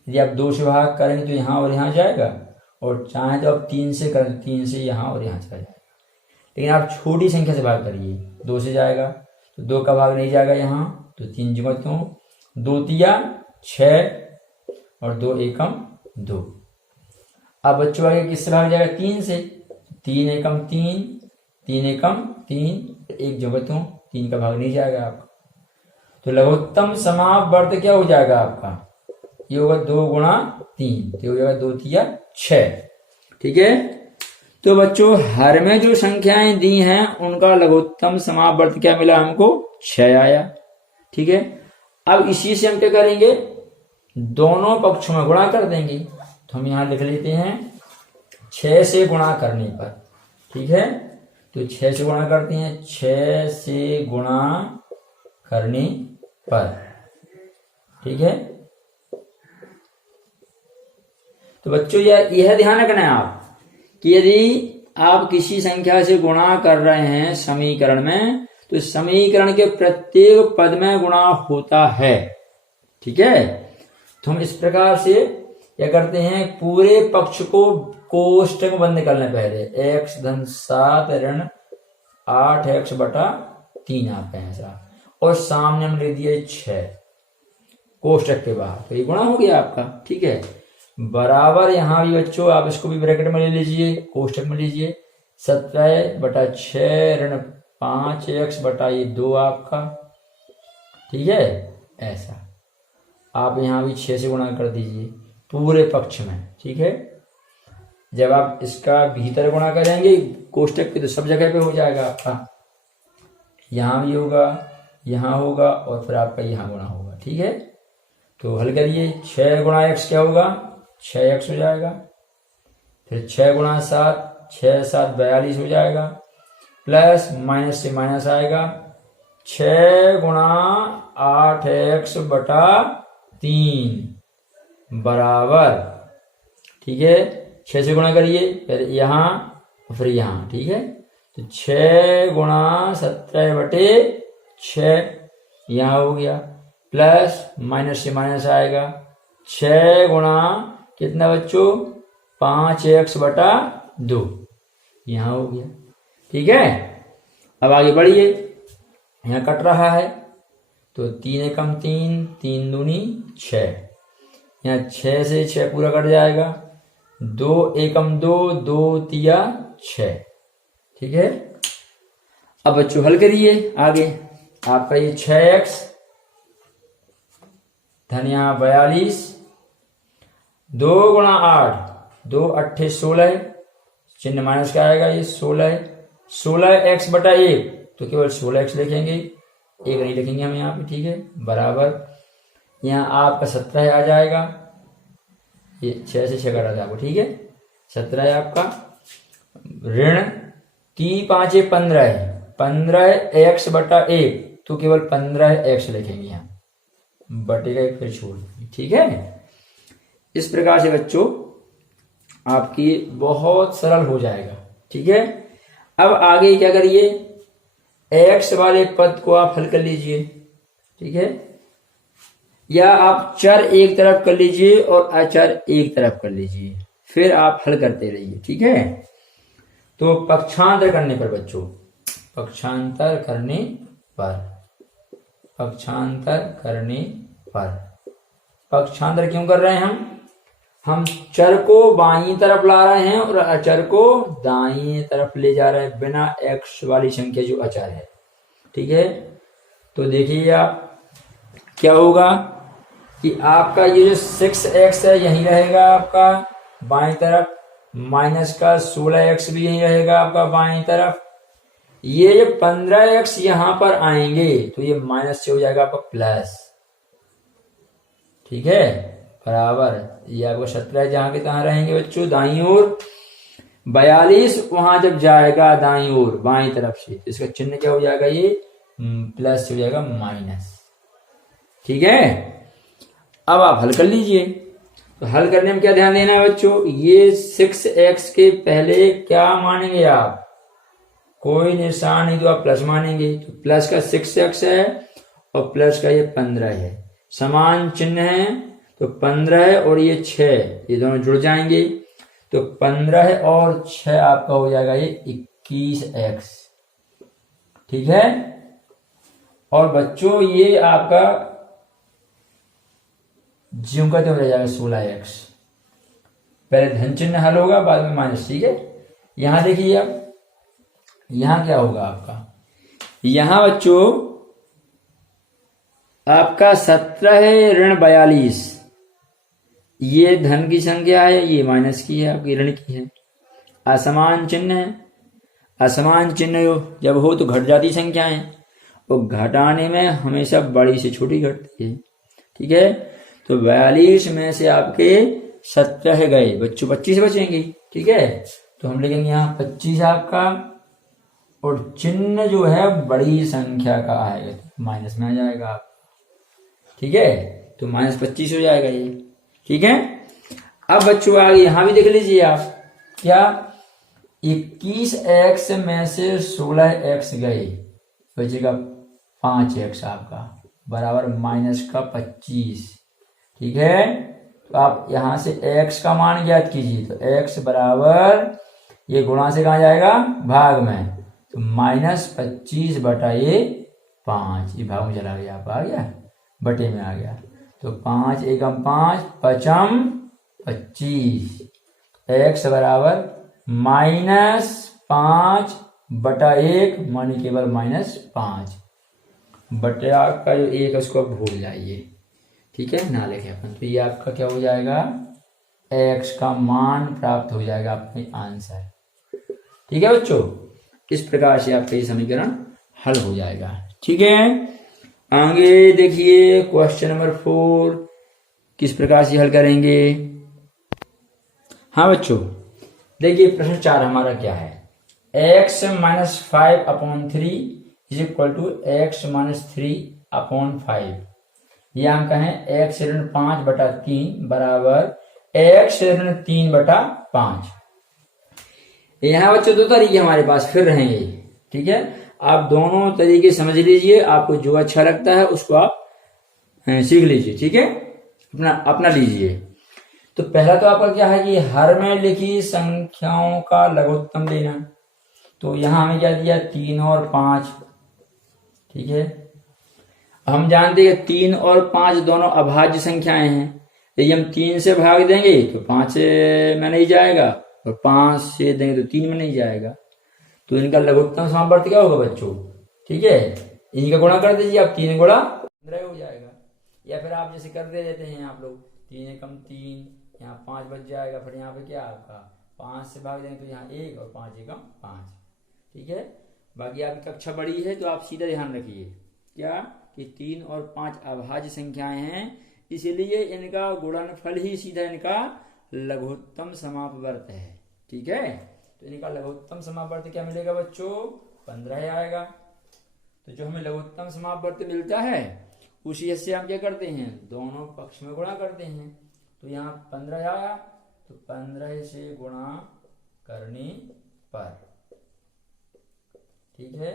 यदि आप 2 से भाग करेंगे तो यहाँ और यहाँ जाएगा, और चाहे तो आप 3 से करें, 3 से यहाँ और यहाँ चला जाएगा। लेकिन आप छोटी संख्या से भाग करिए, 2 से जाएगा तो 2 का भाग नहीं जाएगा यहाँ, तो 3 जुगा 2 तिया 6 और 2 एकम 2। अब बच्चों आगे किससे भाग जाएगा? 3 से। 3 एकम 3, 3 एकम 3, 1 जुगा 3 का भाग नहीं जाएगा आपका। तो लघुत्तम समावर्त क्या हो जाएगा आपका? ये होगा 2 गुणा 3, तो हो जाएगा 2 तिया 6। ठीक है, तो बच्चों हर में जो संख्याएं दी हैं उनका लघुत्तम समावर्त क्या मिला हमको? 6 आया। ठीक है, अब इसी से हम क्या करेंगे? दोनों पक्षों में गुणा कर देंगे। तो हम यहां लिख लेते हैं 6 से गुणा करने पर। ठीक है, तो 6 से गुणा करते हैं, 6 से गुणा करने पर। ठीक है, तो बच्चों यह ध्यान रखना है आप कि यदि आप किसी संख्या से गुणा कर रहे हैं समीकरण में, तो समीकरण के प्रत्येक पद में गुणा होता है। ठीक है, तो हम इस प्रकार से क्या करते हैं? पूरे पक्ष को कोष्टक बंद कर लें पहले। x धन 7 ऋण 8x बटा 3 आपका ऐसा, और सामने हम लिख दिए 6 कोष्टक के बाहर, तो ये गुणा हो गया आपका। ठीक है, बराबर यहाँ भी बच्चों आप इसको भी ब्रैकेट में ले लीजिए, कोष्टक में लीजिए। 17 बटा 6 ऋण 5x बटा ये 2 आपका। ठीक है, ऐसा आप यहाँ भी 6 से गुणा कर दीजिए पूरे पक्ष में। ठीक है, जब आप इसका भीतर गुणा करेंगे कोष्टक के, तो सब जगह पे हो जाएगा आपका। यहाँ भी होगा, यहाँ होगा, और फिर आपका यहाँ गुणा होगा। ठीक है, तो हल करिए। 6 गुणा x क्या होगा? 6x हो जाएगा। फिर 6 गुणा 7, 6 7 42 हो जाएगा। प्लस माइनस से माइनस आएगा, 6 गुणा 8x बटा 3 बराबर। ठीक है, 6 से गुणा करिए, फिर यहाँ फिर यहाँ। ठीक है, तो 6 गुणा 17 बटे 6 यहाँ हो गया, प्लस माइनस से माइनस आएगा, 6 गुणा कितना बच्चों? 5x बटा 2 यहाँ हो गया। ठीक है, अब आगे बढ़िए, यहाँ कट रहा है तो 3 एकम 3, 3 दूनी 6, यहाँ 6 से 6 पूरा कट जाएगा। 2 एकम 2, 2 तिया 6। ठीक है, अब बच्चों हल करिए आगे। आपका ये 6x धन यहाँ 42, 2 गुणा 8, 2 8 16, चिन्ह माइनस का आएगा, ये 16x बटा 1, तो केवल 16x लिखेंगे, 1 नहीं लिखेंगे हम यहाँ पे। ठीक है, बराबर यहाँ आपका 17 आ जाएगा, ये 6 से 6 कटा था आपको। ठीक है, 17 है आपका। ऋण 3 5 15, 15x बटा 1, तो केवल 15x लिखेंगे यहाँ, बटेगा 1 फिर छोड़ देंगे। ठीक है, इस प्रकार से बच्चों आपकी बहुत सरल हो जाएगा। ठीक है, अब आगे क्या करिए? x वाले पद को आप हल कर लीजिए। ठीक है, या आप चर एक तरफ कर लीजिए और अचर एक तरफ कर लीजिए, फिर आप हल करते रहिए। ठीक है, तो पक्षांतर करने पर बच्चों, पक्षांतर करने पर, पक्षांतर करने पर, पक्षांतर क्यों कर रहे हैं हम चर को बाईं तरफ ला रहे हैं और अचर को दाईं तरफ ले जा रहे हैं, बिना x वाली संख्या जो अचर है। ठीक है, तो देखिए आप क्या होगा कि आपका ये जो 6x है यही रहेगा आपका बाईं तरफ, माइनस का 16x भी यही रहेगा आपका बाईं तरफ। ये जो 15x यहां पर आएंगे तो ये माइनस से हो जाएगा आपका प्लस। ठीक है, बराबर ये आपका 17 जहां के तहां रहेंगे बच्चों दाईं ओर, 42 वहां जब जाएगा दाईं ओर बाईं तरफ से, तो इसका चिन्ह क्या हो जाएगा? ये प्लस हो जाएगा माइनस। ठीक है, अब आप हल कर लीजिए। तो हल करने में क्या ध्यान देना है बच्चों? ये 6x के पहले क्या मानेंगे आप? कोई निशान नहीं तो आप प्लस मानेंगे, तो प्लस का 6x है और प्लस का ये 15 है, समान चिन्ह है तो 15 है और ये 6, ये दोनों जुड़ जाएंगे तो 15 और 6 आपका हो जाएगा ये 21x। ठीक है। और बच्चों ये आपका ज्यों का त्यों रह जाएगा 16x। पहले धन चिन्ह हल होगा, बाद में माइनस। ठीक है। यहां देखिए आप, यहां क्या होगा आपका, यहां बच्चों आपका 17 है ऋण 42, ये धन की संख्या है, ये माइनस की है, आपकी ऋण की है। असमान चिन्ह है, असमान चिन्ह जब हो तो घट जाती संख्याएं, और घटाने में हमेशा बड़ी से छोटी घटती है। ठीक है। तो 42 में से आपके 17 गए, बच्चों 25 बचेंगे। ठीक है। तो हम लिखेंगे यहाँ 25 आपका, और चिन्ह जो है बड़ी संख्या का आएगा तो माइनस में आ जाएगा आप। ठीक है। तो -25 हो जाएगा ये। ठीक है। अब बच्चों आगे यहां भी देख लीजिए आप, क्या 21x में से 16x गए, बचेगा 5x आपका, बराबर -25। ठीक है। तो आप यहां से x का मान ज्ञात कीजिए, तो x बराबर ये गुणा से कहा जाएगा भाग में, तो -25 बटा ये 5, ये भाग में चला गया, आप आ गया बटे में आ गया, तो 5 एकम 5 पचम 25, x बराबर -5 बटा 1 मानी केवल -5, बटे का जो 1 है उसको भूल जाइए। ठीक है, ना लिखे अपन, तो ये आपका क्या हो जाएगा, x का मान प्राप्त हो जाएगा आपके आंसर। ठीक है बच्चों, इस प्रकार से आपका ये समीकरण हल हो जाएगा। ठीक है। आगे देखिए क्वेश्चन नंबर 4 किस प्रकार से हल करेंगे। हाँ बच्चों देखिए प्रश्न 4 हमारा क्या है, x - 5/3 is equal to x - 3/5। यह हम कहें x ऋण 5/3 बराबर x ऋण 3/5। यहाँ बच्चों दो तरीके हमारे पास फिर रहेंगे। ठीक है, आप दोनों तरीके समझ लीजिए, आपको जो अच्छा लगता है उसको आप सीख लीजिए। ठीक है, अपना लीजिए। तो पहला तो आपका क्या है कि हर में लिखी संख्याओं का लघुत्तम लेना। तो यहां हमें क्या दिया, 3 और 5। ठीक है, हम जानते हैं 3 और 5 दोनों अभाज्य संख्याएं हैं। यदि हम 3 से भाग देंगे तो 5 में नहीं जाएगा, और 5 से देंगे तो 3 में नहीं जाएगा। तो इनका लघुत्तम समावर्त क्या होगा बच्चों, ठीक है, इनका गुणा कर दीजिए आप, 3 गुणा 15 हो जाएगा। या फिर आप जैसे कर दे देते हैं आप लोग, 3 एकम 3, यहाँ 5 बच जाएगा, फिर यहाँ पे क्या आपका 5 से भाग देंगे तो यहाँ 1 और 5 एकम 5। ठीक है, बाकी आपकी कक्षा बड़ी है तो आप सीधा ध्यान रखिए क्या कि 3 और 5 अभाज्य संख्याएं हैं, इसीलिए इनका गुणनफल ही सीधा इनका लघुत्तम समापवर्त है। ठीक है, तो इनका लघुत्तम समापवर्त क्या मिलेगा बच्चों, 15 आएगा। तो जो हमें लघुत्तम समापवर्त मिलता है उसी से हम क्या करते हैं, दोनों पक्ष में गुणा करते हैं। तो यहाँ 15 आया, तो 15 से गुणा करने पर, ठीक है,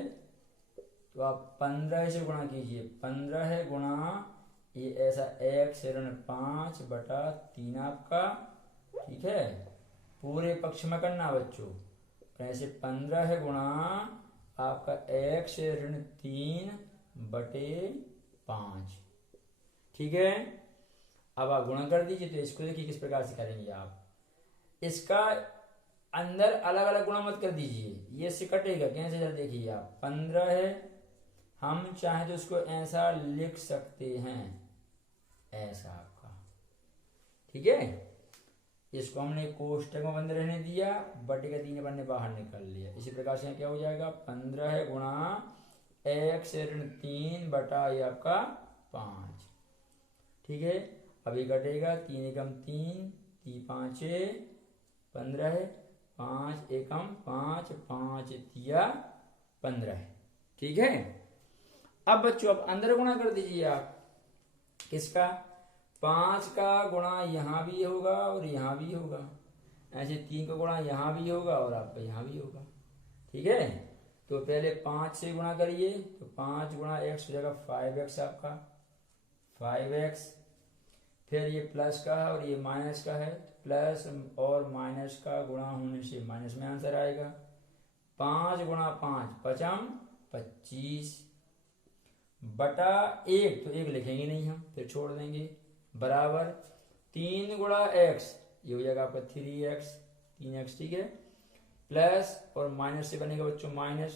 तो आप 15 से गुणा कीजिए, 15 गुणा ये ऐसा x ऋण 5/3 आपका। ठीक है, पूरे पक्ष में करना बच्चों, ऐसे 15 गुणा आपका x ऋण 3/5। ठीक है, अब आप गुणा कर दीजिए। तो इसको देखिए किस प्रकार से करेंगे आप, इसका अंदर अलग अलग गुणा मत कर दीजिए, ये से कटेगा कैसे, जरा देखिए आप, 15 है, हम चाहें तो उसको ऐसा लिख सकते हैं, ऐसा आपका। ठीक है, इसको हमने कोष्टक में बंद रहने दिया, बटे का 3 बनने बाहर निकल लिया। इसी प्रकार से क्या हो जाएगा, 15 गुणा x ऋण 3 ये आपका 5। ठीक है, अभी कटेगा, 3 एकम 3, 5 15, 5 एकम 5, 5 तिया 15। ठीक है, अब बच्चों अब अंदर गुणा कर दीजिए आप, किसका, 5 का गुणा यहाँ भी होगा और यहाँ भी होगा, ऐसे 3 का गुणा यहाँ भी होगा और आपका यहाँ भी होगा। ठीक है, तो पहले 5 से गुणा करिए, तो 5 गुणा x हो जाएगा 5x आपका, 5x। फिर ये प्लस का है और ये माइनस का है, प्लस और माइनस का गुणा होने से माइनस में आंसर आएगा। 5 गुणा 5 पचम 25 बटा 1, तो 1 लिखेंगे नहीं हम, फिर छोड़ देंगे, बराबर 3 गुणा x, ये हो जाएगा आपका 3x, 3x, ठीक है। प्लस और माइनस से बनेगा बच्चों माइनस,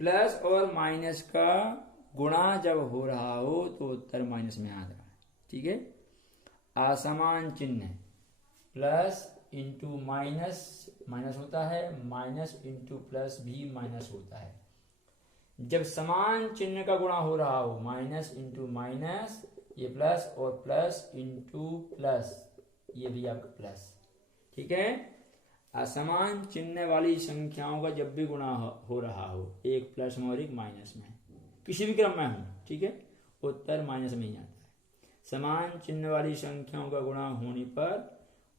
प्लस और माइनस का गुणा जब हो रहा हो तो उत्तर माइनस में आ रहा है, ठीक है। असमान चिन्ह, प्लस इंटू माइनस माइनस होता है, माइनस इंटू प्लस भी माइनस होता है। जब समान चिन्ह का गुणा हो रहा हो, माइनस इंटू माइनस, ये प्लस और प्लस इंटू प्लस, ये भी आपका प्लस, ठीक है। असमान चिन्ह वाली संख्याओं का जब भी गुणा हो रहा हो, एक प्लस में और एक माइनस में, किसी भी क्रम में हो, ठीक है, उत्तर माइनस में ही आता है। समान चिन्ह वाली संख्याओं का गुणा होने पर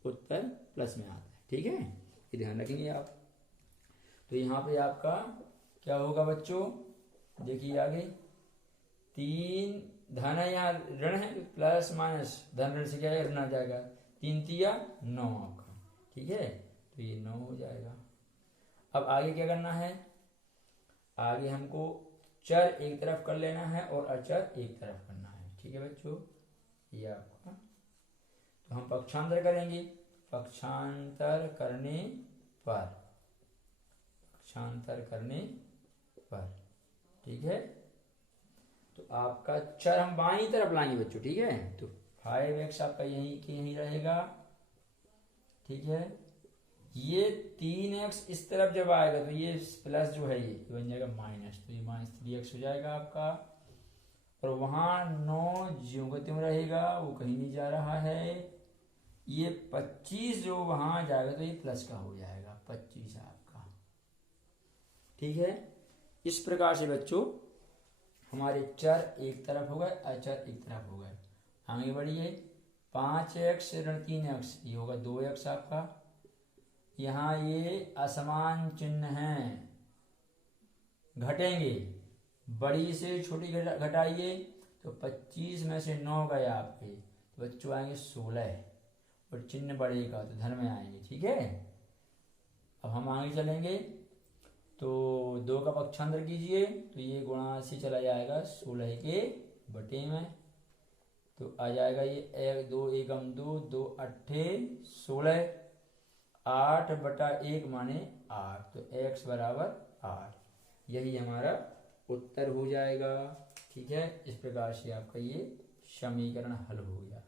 उत्तर प्लस में आता है, ठीक है, ये ध्यान रखेंगे आप। तो यहाँ पे आपका क्या होगा बच्चों, देखिए आगे, 3 धन है, यहाँ ऋण है, प्लस माइनस धन ऋण से क्या है, ऋण आ जाएगा, 3 तिया 9 आपका, ठीक है, तो ये 9 हो जाएगा। अब आगे क्या करना है, आगे हमको चर एक तरफ कर लेना है और अचर एक तरफ करना है, ठीक है बच्चों, ये आपका। तो हम पक्षांतर करेंगे, पक्षांतर करने पर, पक्षांतर करने पर, ठीक है। तो आपका चर हम बाईं तरफ लाएंगे बच्चों, ठीक है। तो 5x आपका यहीं के यहीं रहेगा, ठीक है। ये 3x इस तरफ जब आएगा तो ये प्लस जो है ये बन जाएगा माइनस, तो ये माइनस 3x हो जाएगा आपका। और वहां 9 ज्यों का त्यों रहेगा, वो कहीं नहीं जा रहा है। ये 25 जो वहां जाएगा तो ये प्लस का हो जाएगा, 25 आपका, ठीक है। इस प्रकार से बच्चों हमारे चर एक तरफ हो गए, अचर एक तरफ हो गए। आगे बढ़िए, 5x ऋण 3x, ये होगा 2x आपका। यहाँ ये असमान चिन्ह हैं, घटेंगे, बड़ी से छोटी घटाइए, तो 25 में से 9 गए आपके, तो बच्चों आएंगे 16, और चिन्ह बढ़ेगा तो धन में आएंगे, ठीक है। अब हम आगे चलेंगे, तो 2 का पक्षांतर कीजिए, तो ये गुणा से चला जाएगा 16 के बटे में, तो आ जाएगा ये 1 2 एकम 2 2 अट्ठे 16, 8 बटा 1 माने 8, तो x बराबर 8, यही हमारा उत्तर हो जाएगा, ठीक है। इस प्रकार से आपका ये समीकरण हल हो गया।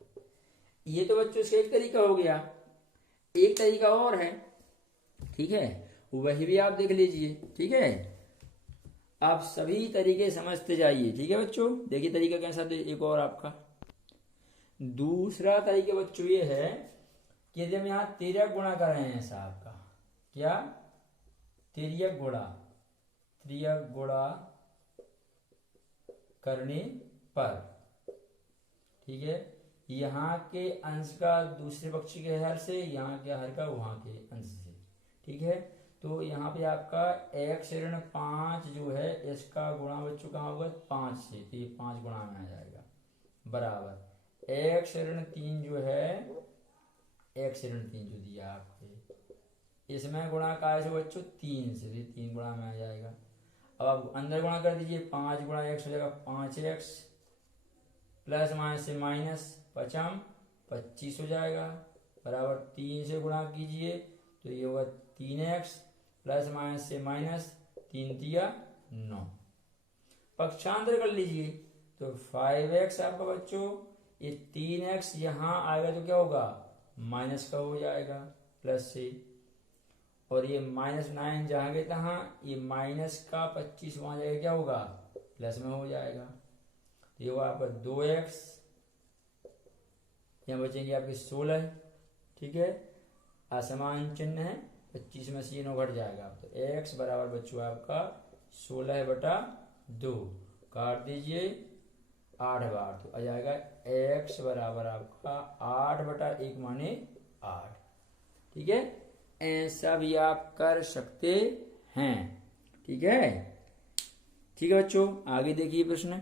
ये तो बच्चों इसका एक तरीका हो गया, एक तरीका और है, ठीक है, वही भी आप देख लीजिए, ठीक है। आप सभी तरीके समझते जाइए, ठीक है बच्चों। देखिए तरीका कैसा, एक और आपका दूसरा तरीका बच्चों ये है कि जब यहाँ तिर्यक गुणा कर रहे हैं साहब का, क्या तिर्यक गुणा करने पर, ठीक है, यहाँ के अंश का दूसरे पक्ष के हर से, यहाँ के हर का वहां के अंश से, ठीक है। तो यहाँ पे आपका x ऋण 5 जो है, इसका गुणा बच्चों कहाँ होगा, 5 से, तो ये 5 गुणा में आ जाएगा, बराबर x ऋण 3 जो है, x ऋण 3 जो दिया आपके, इसमें गुणा का से बच्चों 3 से, 3 गुणा में आ जाएगा। अब आप अंदर गुणा कर दीजिए, 5 गुणा x हो जाएगा 5x, प्लस माइनस से माइनस, पचम 25 हो जाएगा, बराबर 3 से गुणा कीजिए, तो ये होगा 3x, प्लस माइनस से माइनस, 3 तिया 9, पक्षांतर कर लीजिए, तो 5x आपका बच्चों, ये 3x यहाँ आएगा तो क्या होगा, माइनस का हो जाएगा प्लस से, और ये -9 जहां गए तहां, ये माइनस का 25 वहां जाएगा, क्या होगा, प्लस में हो जाएगा, तो ये होगा आपका 2x, यहाँ बचेंगे आपके 16, ठीक है। असमान चिन्ह है, 25 में से 9 घट जाएगा, तो x बराबर बच्चों आपका 16 बटा 2, काट दीजिए 8 बार, तो आ जाएगा x बराबर आपका 8 बटा 1 माने 8, ठीक है। ऐसा भी आप कर सकते हैं, ठीक है। ठीक है बच्चों, आगे देखिए प्रश्न।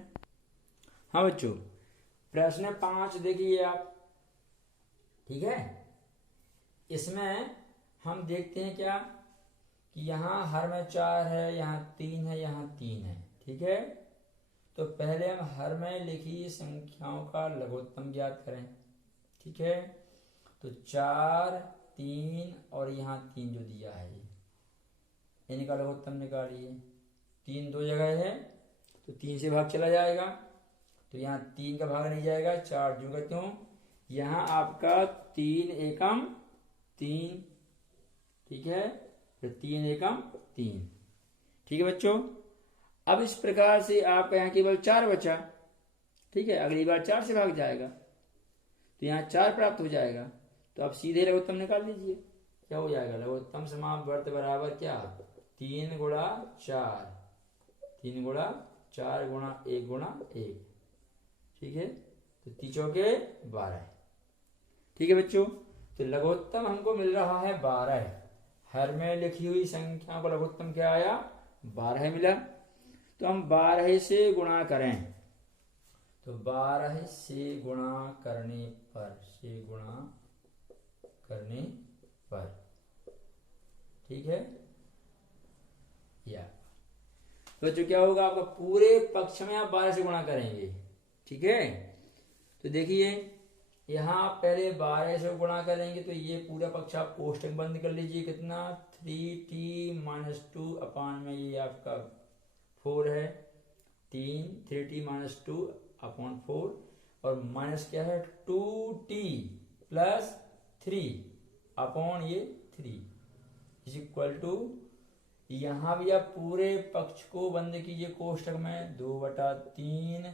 हाँ बच्चों, प्रश्न 5 देखिए आप। ठीक है, इसमें हम देखते हैं क्या कि यहाँ हर में 4 है, यहाँ 3 है, यहाँ 3 है। ठीक है, तो पहले हम हर में लिखी संख्याओं का लघुत्तम ज्ञात करें। ठीक है, तो 4, 3 और यहाँ 3 जो दिया है इनका लघुत्तम निकालिए। 3 दो जगह है तो 3 से भाग चला जाएगा, तो यहाँ 3 का भाग नहीं जाएगा, 4 जो क्यों, यहाँ आपका 3 एकम 3। ठीक है, फिर 3 एकम 3। ठीक है बच्चों, अब इस प्रकार से आपका यहाँ केवल 4 बचा। ठीक है, अगली बार 4 से भाग जाएगा तो यहाँ 4 प्राप्त हो जाएगा। तो आप सीधे लघुत्तम निकाल लीजिए, क्या हो जाएगा, लघुत्तम समापवर्त बराबर क्या, 3 गुणा 4, 3 गुणा 4 गुणा 1 गुणा 1। ठीक है, तो 3 चौके 12। ठीक है बच्चों, तो लघुत्तम हमको मिल रहा है 12। हर में लिखी हुई संख्या को लघुत्तम क्या आया, 12 मिला। तो हम 12 से गुणा करें, तो 12 से गुणा करने पर ठीक है, या तो जो क्या होगा आपका, पूरे पक्ष में आप 12 से गुणा करेंगे। ठीक है, तो देखिए यहाँ आप पहले 12 से गुणा करेंगे तो ये पूरा पक्ष आप कोष्टक बंद कर लीजिए। कितना, 3t - 2 अपान में ये आपका 4 है, 3t - 2 अपॉन 4, और माइनस क्या है, 2t + 3 अपॉन ये 3 इज इक्वल टू, यहां भी आप पूरे पक्ष को बंद कीजिए कोष्टक में, 2/3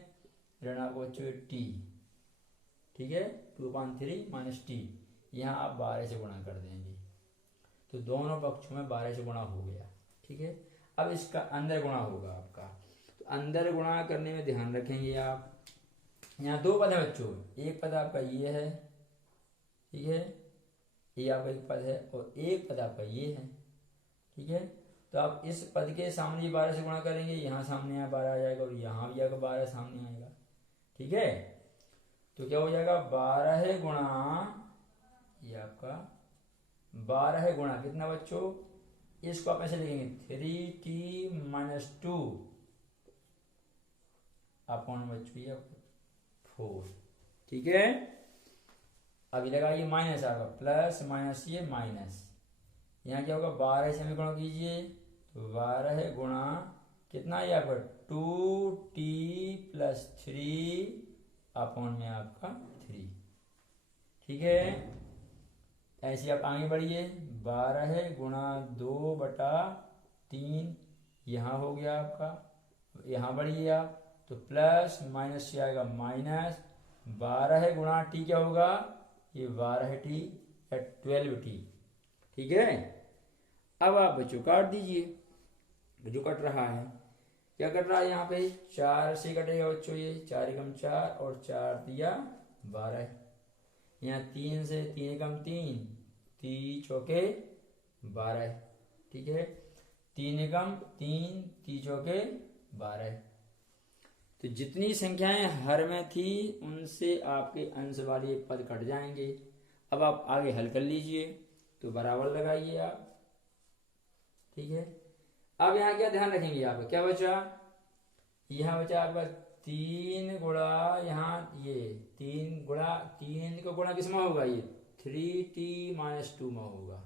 ऋणात्मक t। ठीक है, 2/3 - t, यहाँ आप 12 से गुणा कर देंगे तो दोनों पक्षों में 12 से गुणा हो गया। ठीक है, अब इसका अंदर गुणा होगा आपका, तो अंदर गुणा करने में ध्यान रखेंगे आप। यहाँ 2 पद है बच्चों, एक पद आपका ये है, ठीक है, ये आपका एक पद है, और एक पद आपका ये है। ठीक है, तो आप इस पद के सामने 12 से गुणा करेंगे, यहाँ सामने यहाँ 12 आ जाएगा, और यहाँ भी आएगा 12 सामने आएगा। ठीक है, तो क्या हो जाएगा, 12 गुणा, ये आपका 12 गुणा कितना बच्चों, इसको आप ऐसे लिखेंगे 3t - 2 अपॉन बच्चों ये 4। ठीक है, अभी लगाइए माइनस आपका, प्लस माइनस ये माइनस, यहाँ क्या होगा, 12 से हमें गुणा कीजिए, तो 12 गुणा कितना है आपका, 2t + 3 अपॉन में आपका 3। ठीक है, ऐसे आप आगे बढ़िए, 12 गुणा 2/3 यहाँ हो गया आपका, यहाँ बढ़िए आप, तो प्लस माइनस से आएगा माइनस, 12 गुणा टी क्या होगा, ये 12t या 12t। ठीक है, अब आप बच्चों काट दीजिए, जो कट रहा है, क्या कट रहा है यहाँ पे, 4 से कटेगा बच्चों, ये 4 एकम 4 और 4 दिया 12। यहाँ 3 से 3 एकम 3, 3 चौके 12। ठीक है, 3 एकम 3, 3 चौके 12। तो जितनी संख्याएं हर में थी उनसे आपके अंश वाले पद कट जाएंगे। अब आप आगे हल कर लीजिए, तो बराबर लगाइए आप। ठीक है, अब यहाँ क्या ध्यान रखेंगे आप, क्या बचा, यहाँ बचा आपका 3 गुणा, यहाँ ये 3 गुणा, 3 का गुणा किसमें होगा, ये 3t - 2 में होगा।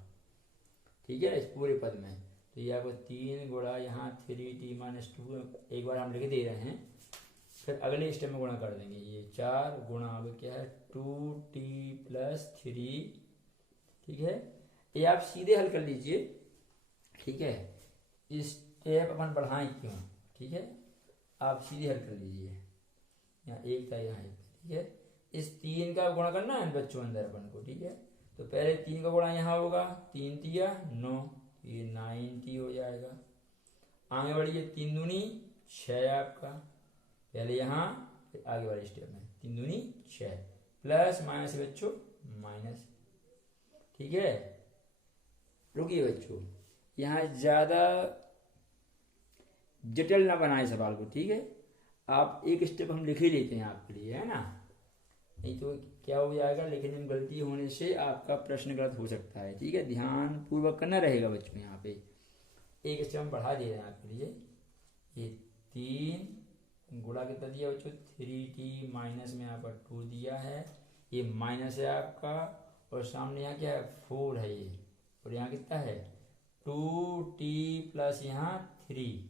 ठीक है, इस पूरे पद में, तो ये आपको 3 गुणा यहाँ 3t - 2 एक बार हम लिख दे रहे हैं, फिर अगले स्टेप में गुणा कर देंगे। ये 4 गुणा अब क्या है, 2t + 3। ठीक है, ये आप सीधे हल कर लीजिए। ठीक है, इस स्टेप अपन बढ़ाएं क्यों, ठीक है, आप सीधे हल कर लीजिए। यहाँ एक था, यहाँ एक। ठीक है, इस 3 का गुणा करना है बच्चों अंदर अपन को। ठीक है, तो पहले 3 का गुणा यहाँ होगा, 3 तिया 9, ये 9t हो जाएगा। आगे बढ़िए, 3 दूनी 6 आपका, पहले यहाँ फिर आगे वाले स्टेप में 3 दूनी 6, प्लस माइनस बच्चों माइनस। ठीक है, रुकिए बच्चों, यहाँ ज्यादा जटिल ना बनाए सवाल को, ठीक है। आप एक स्टेप हम लिख ही लेते हैं आपके लिए, है ना, नहीं तो क्या हो जाएगा, लिखने में गलती होने से आपका प्रश्न गलत हो सकता है, ठीक है। ध्यान पूर्वक करना रहेगा बच्चों। यहाँ पे एक स्टेप हम बढ़ा दे रहे हैं आपके लिए। ये 3 गुणा कितना दिया बच्चों, 3t माइनस में आपका 2 दिया है, ये माइनस है आपका, और सामने यहाँ क्या है 4 है ये, और यहाँ कितना है 2t प्लस यहाँ 3,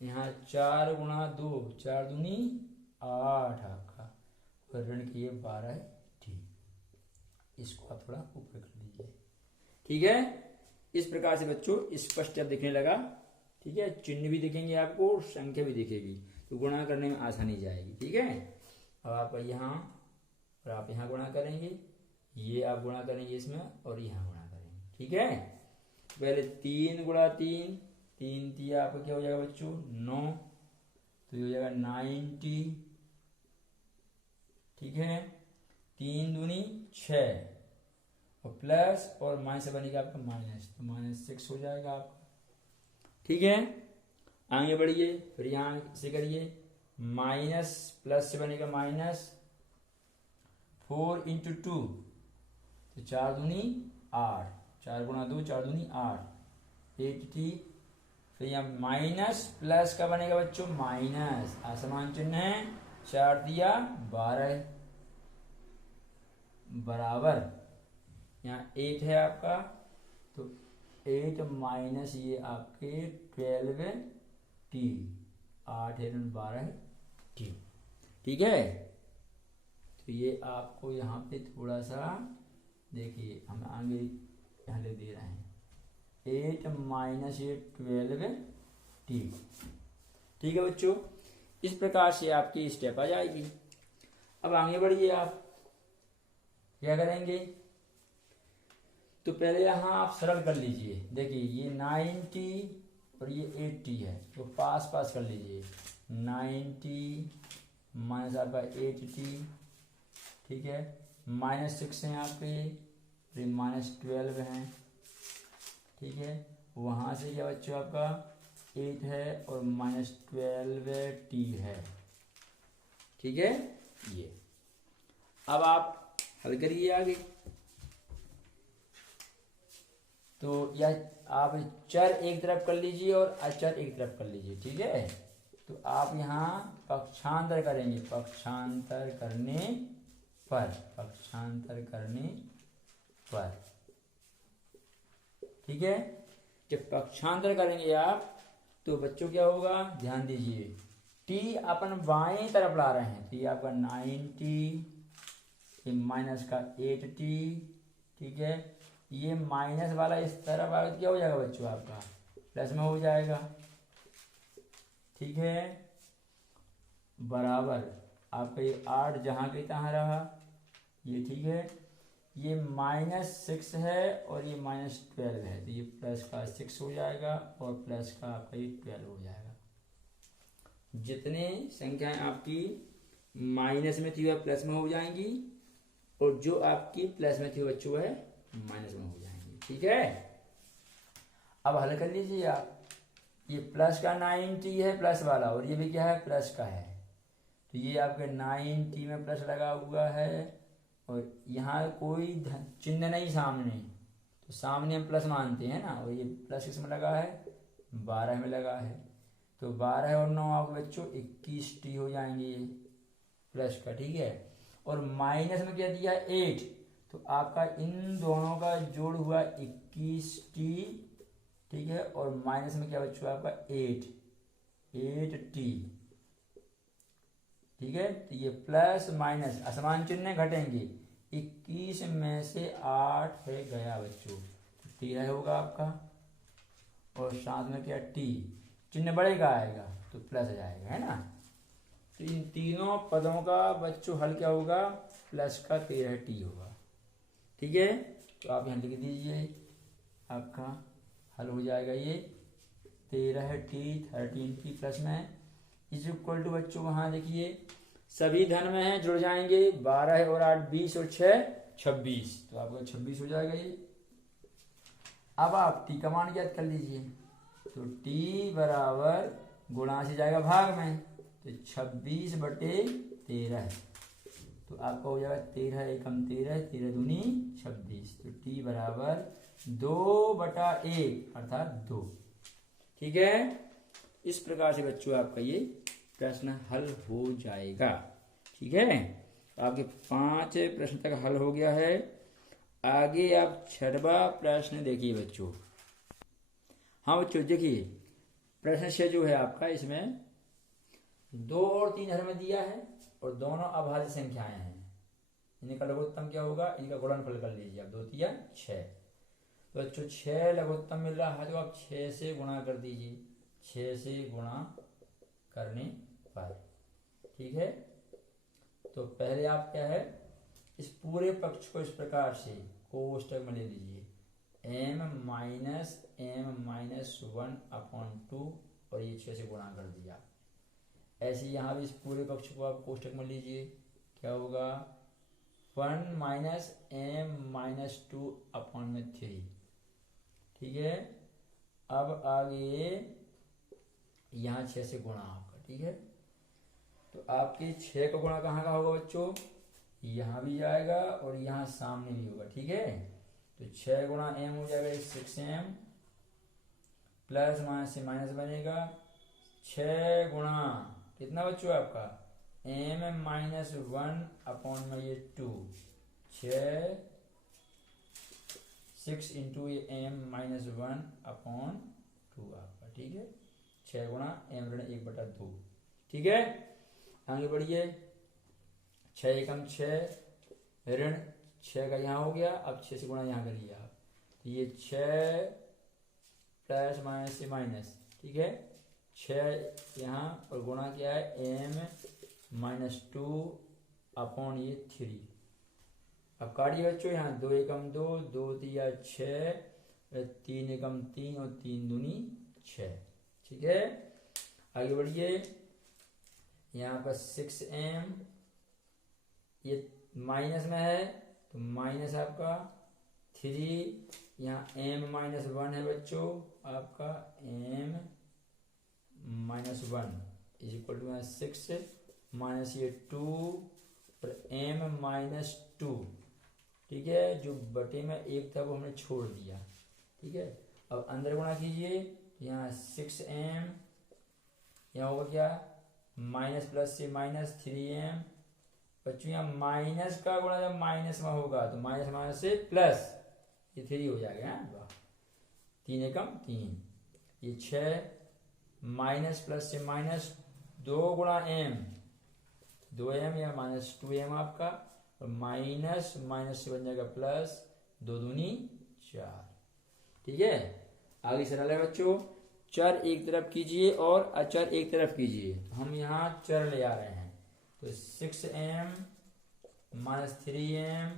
यहाँ 4 गुणा 2, 4 दूनी 8 आपका, और ऋण की ये 12 है t। इसको आप थोड़ा ऊपर कर लीजिए, ठीक है। इस प्रकार से बच्चों स्पष्ट अब दिखने लगा, ठीक है। चिन्ह भी दिखेंगे आपको और संख्या भी दिखेगी, तो गुणा करने में आसानी जाएगी, ठीक है। अब आप यहाँ और आप यहाँ गुणा करेंगे, ये आप गुणा करेंगे इसमें, और यहाँ गुणा करेंगे, ठीक है। पहले 3 गुणा 3, 3 दिया आपका क्या हो जाएगा बच्चों 9, तो ये हो जाएगा 90, ठीक है। 3 दूनी 6, और प्लस और माइनस से बनेगा आपका माइनस, तो -6 हो जाएगा आपका, ठीक है। आगे बढ़िए, फिर यहाँ से करिए, माइनस प्लस से बनेगा माइनस 4 × 2, तो 4 दूनी 8, 4 गुणा 2, 4 दूनी 8, 8t। फिर यहाँ माइनस प्लस का बनेगा बच्चों माइनस, असमान चिन्ह है, 4 दिया 12 बराबर, यहाँ 8 है आपका, तो 8 माइनस ये आपके 12t, 8 है 12 t, ठीक है। तो ये आपको यहाँ पे थोड़ा सा देखिए, हम आगे यहाँ ले दे रहे हैं 8 माइनस ये 12t, ठीक है बच्चों। इस प्रकार से आपकी स्टेप आ जाएगी। अब आगे बढ़िए, आप क्या करेंगे, तो पहले यहाँ आप सरल कर लीजिए। देखिए ये 90 और ये 80 है, तो पास पास कर लीजिए, 90 माइनस आपका 80, ठीक है, -6 हैं आपके, फिर -12 हैं, ठीक है। वहाँ से क्या बच्चों आपका 8 है और -12t है, ठीक है। ये अब आप हल करिए आगे, तो या आप चर एक तरफ कर लीजिए और अचर एक तरफ कर लीजिए, ठीक है। तो आप यहाँ पक्षांतर करेंगे, पक्षांतर करने पर, पक्षांतर करने पर, ठीक है। जब पक्षांतर करेंगे आप, तो बच्चों क्या होगा, ध्यान दीजिए, t अपन बाएं तरफ ला रहे हैं, तो ये आपका 90, माइनस का 8t, ठीक है। ये माइनस वाला इस तरफ आएगा तो क्या हो जाएगा बच्चों आपका प्लस में हो जाएगा, ठीक है, बराबर आपका ये 8 जहाँ के तहाँ रहा, ये ठीक है। ये -6 है और ये -12 है, तो ये प्लस का 6 हो जाएगा और प्लस का आपका ये 12 हो जाएगा। जितने संख्याएं आपकी माइनस में थी वह प्लस में हो जाएंगी, और जो आपकी प्लस में थी बच्चों वह माइनस में हो जाएंगी, ठीक है। अब हल कर लीजिए आप, ये प्लस का 90 है प्लस वाला, और ये भी क्या है प्लस का है, तो ये आपके 90 में प्लस लगा हुआ है, और यहाँ कोई चिन्ह नहीं सामने, तो सामने हम प्लस मानते हैं ना, और ये प्लस किस में लगा है 12 में लगा है, तो 12 और 9 आपके बच्चों 21t हो जाएंगे ये प्लस का, ठीक है। और माइनस में क्या दिया है 8, तो आपका इन दोनों का जोड़ हुआ 21t, ठीक है, और माइनस में क्या बच्चों आपका 8t, ठीक है। तो ये प्लस माइनस असमान चिन्ह घटेंगे, 21 में से 8 है गया बच्चों, तो 13 होगा आपका, और साथ में क्या t चिन्ह बढ़ेगा आएगा तो प्लस आ जाएगा, है ना। तो इन तीनों पदों का बच्चों हल क्या होगा, प्लस का 13t होगा, ठीक है। तो आप यहाँ लिख दीजिए, आपका हल हो जाएगा ये 13t 13t प्लस में इज इक्वल टू बच्चों, वहाँ देखिए सभी धन में है, जुड़ जाएंगे, 12 और 8 20 और 6 26, तो आपका 26 हो जाएगा ये। अब आप टी का मान ज्ञात कर लीजिए, तो t बराबर गुणा से जाएगा भाग में, तो 26/13, तो आपका हो जाएगा 13 एकम 13, 13 दूनी 26, तो t बराबर 2/1 अर्थात 2। ठीक है, इस प्रकार से बच्चों आपका ये प्रश्न हल हो जाएगा। ठीक है, आपके 5 प्रश्न तक हल हो गया है। आगे आप 6वां प्रश्न देखिए बच्चों। हाँ बच्चों देखिए, प्रश्न 6 जो है आपका, इसमें 2 और 3 हर में दिया है और दोनों अभाज्य संख्याएं हैं। इनका लघुत्तम क्या होगा, इनका गुणनफल कर लीजिए आप, 2 3 6। तो बच्चों 6 लघुत्तम मिल रहा है तो आप 6 से गुणा कर दीजिए, 6 से गुणा करने पर। ठीक है, तो पहले आप क्या है, इस पूरे पक्ष को इस प्रकार से कोष्टक में ले लीजिए, m-1/2 और ये 6 से गुणा कर दिया। ऐसे यहाँ भी इस पूरे पक्ष को आप कोष्टक में लीजिए, क्या होगा 1 - m-2/3। ठीक है, अब आगे यहाँ 6 से गुणा आपका। ठीक है, तो आपके 6 का गुणा कहाँ का होगा बच्चों, यहाँ भी जाएगा और यहाँ सामने भी होगा। ठीक है, तो 6 गुणा m हो जाएगा 6m, प्लस माइनस से माइनस बनेगा, 6 गुणा कितना बच्चों आपका m-1/2, 6 इंटू ये m-1/2 आपका। ठीक है, 6 गुणा m-1/2। ठीक है, आगे बढ़िए, 6 एकम 6 ऋण 6 का यहाँ हो गया, अब 6 से गुणा यहाँ करिए आप, तो ये 6 प्लस माइनस से माइनस। ठीक है, 6 यहाँ और गुणा क्या है m-2/3। अब काटिए बच्चों, यहाँ 2 एकम 2, 2 3 6, 3 एकम 3 और 3 दूनी 6। ठीक है, आगे बढ़िए, यहाँ पर 6m, ये माइनस में है तो माइनस आपका 3, यहाँ m-1 है बच्चों आपका, m-1 is equal to 6 minus ये 2 और m-2। ठीक है, जो बटे में 1 था वो हमने छोड़ दिया। ठीक है, अब अंदर गुणा कीजिए, यहाँ 6m, यहाँ होगा क्या माइनस प्लस से माइनस 3m। बच्चों यहाँ माइनस का गुणा जब माइनस में होगा तो माइनस माइनस से प्लस, ये 3 हो जाएगा। 3 एकम 3, ये 6 माइनस प्लस से माइनस 2 गुणा m, 2m या माइनस 2m आपका, और माइनस माइनस से बन जाएगा प्लस, 2 दूनी 4। ठीक है, आगे सरल है बच्चों, चर एक तरफ कीजिए और अचर एक तरफ कीजिए। हम यहाँ चर ले आ रहे हैं, तो 6m माइनस 3m,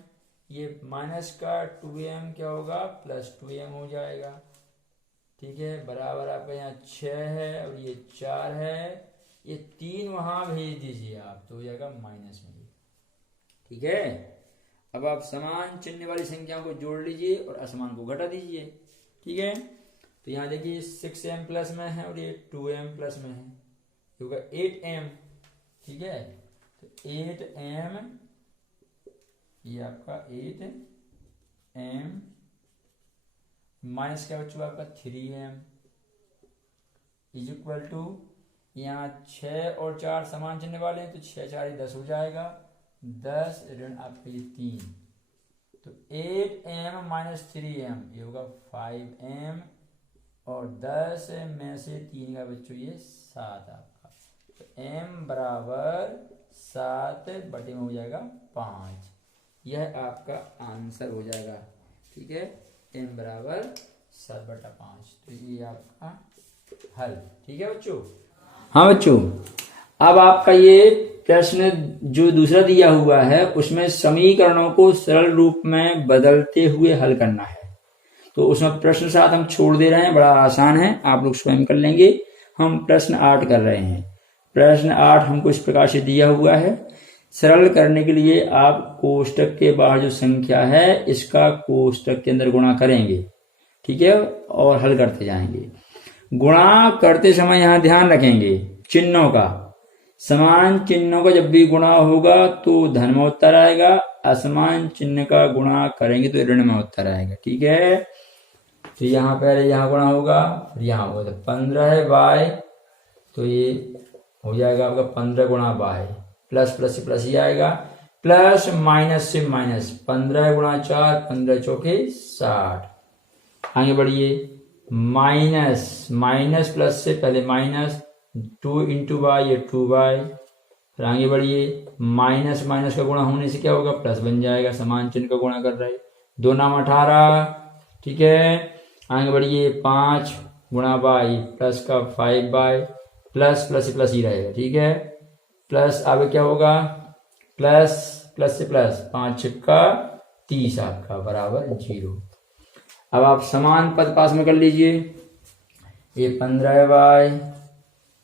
ये माइनस का 2m क्या होगा प्लस 2m हो जाएगा। ठीक है, बराबर आपका यहाँ 6 है और ये 4 है, ये 3 वहां भेज दीजिए आप, तो हो जाएगा माइनस में। ठीक है, अब आप समान चिन्ह वाली संख्याओं को जोड़ लीजिए और असमान को घटा दीजिए। ठीक है, तो यहाँ देखिए 6m प्लस में है और ये 2m प्लस में है, होगा 8m। ठीक है, तो 8m, ये आपका 8m माइनस क्या बच्चों आपका 3m इज इक्वल टू, यहाँ 6 और 4 समान चिन्ह वाले हैं तो 6 4 10 हो जाएगा, 10 ऋण आपका ये 3, तो 8m माइनस 3m ये होगा 5m, और 10 में से 3 का बच्चों ये 7 आपका, तो m बराबर 7 बटे में हो जाएगा 5। यह आपका आंसर हो जाएगा। ठीक है, m बराबर 7/5, तो ये आपका हल। ठीक है बच्चों। हाँ बच्चों, अब आपका ये प्रश्न जो दूसरा दिया हुआ है उसमें समीकरणों को सरल रूप में बदलते हुए हल करना है, तो उसमें प्रश्न 7 हम छोड़ दे रहे हैं, बड़ा आसान है, आप लोग स्वयं कर लेंगे। हम प्रश्न 8 कर रहे हैं। प्रश्न 8 हमको इस प्रकार से दिया हुआ है। सरल करने के लिए आप कोष्टक के बाहर जो संख्या है इसका कोष्टक के अंदर गुणा करेंगे। ठीक है, और हल करते जाएंगे। गुणा करते समय यहां ध्यान रखेंगे चिन्हों का। समान चिन्हों का जब भी गुणा होगा तो धन में उत्तर आएगा, असमान चिन्ह का गुणा करेंगे तो ऋण में उत्तर आएगा। ठीक है, तो यहाँ पहले यहाँ गुणा होगा, फिर यहाँ होगा, तो 15 है बाय, तो ये हो जाएगा आपका 15 गुणा बाय, प्लस प्लस से प्लस ही आएगा, प्लस माइनस से माइनस, 15 गुणा 4, 15 चौके 60। आगे बढ़िए, माइनस माइनस प्लस से पहले माइनस, 2 इंटू बाय, ये 2 बाय, फिर आगे बढ़िए, माइनस माइनस का गुणा होने से क्या होगा, प्लस बन जाएगा, समान चिन्ह का गुणा कर रहे, 2 नाम 18। ठीक है, आगे बढ़िए, 5 गुणा बाय प्लस का 5 बाय, प्लस प्लस प्लस ही रहेगा। ठीक है, प्लस आगे क्या होगा, प्लस प्लस से प्लस, 5 छक्का 30 आपका बराबर 0। अब आप समान पद पास में कर लीजिए, ये 15 बाय,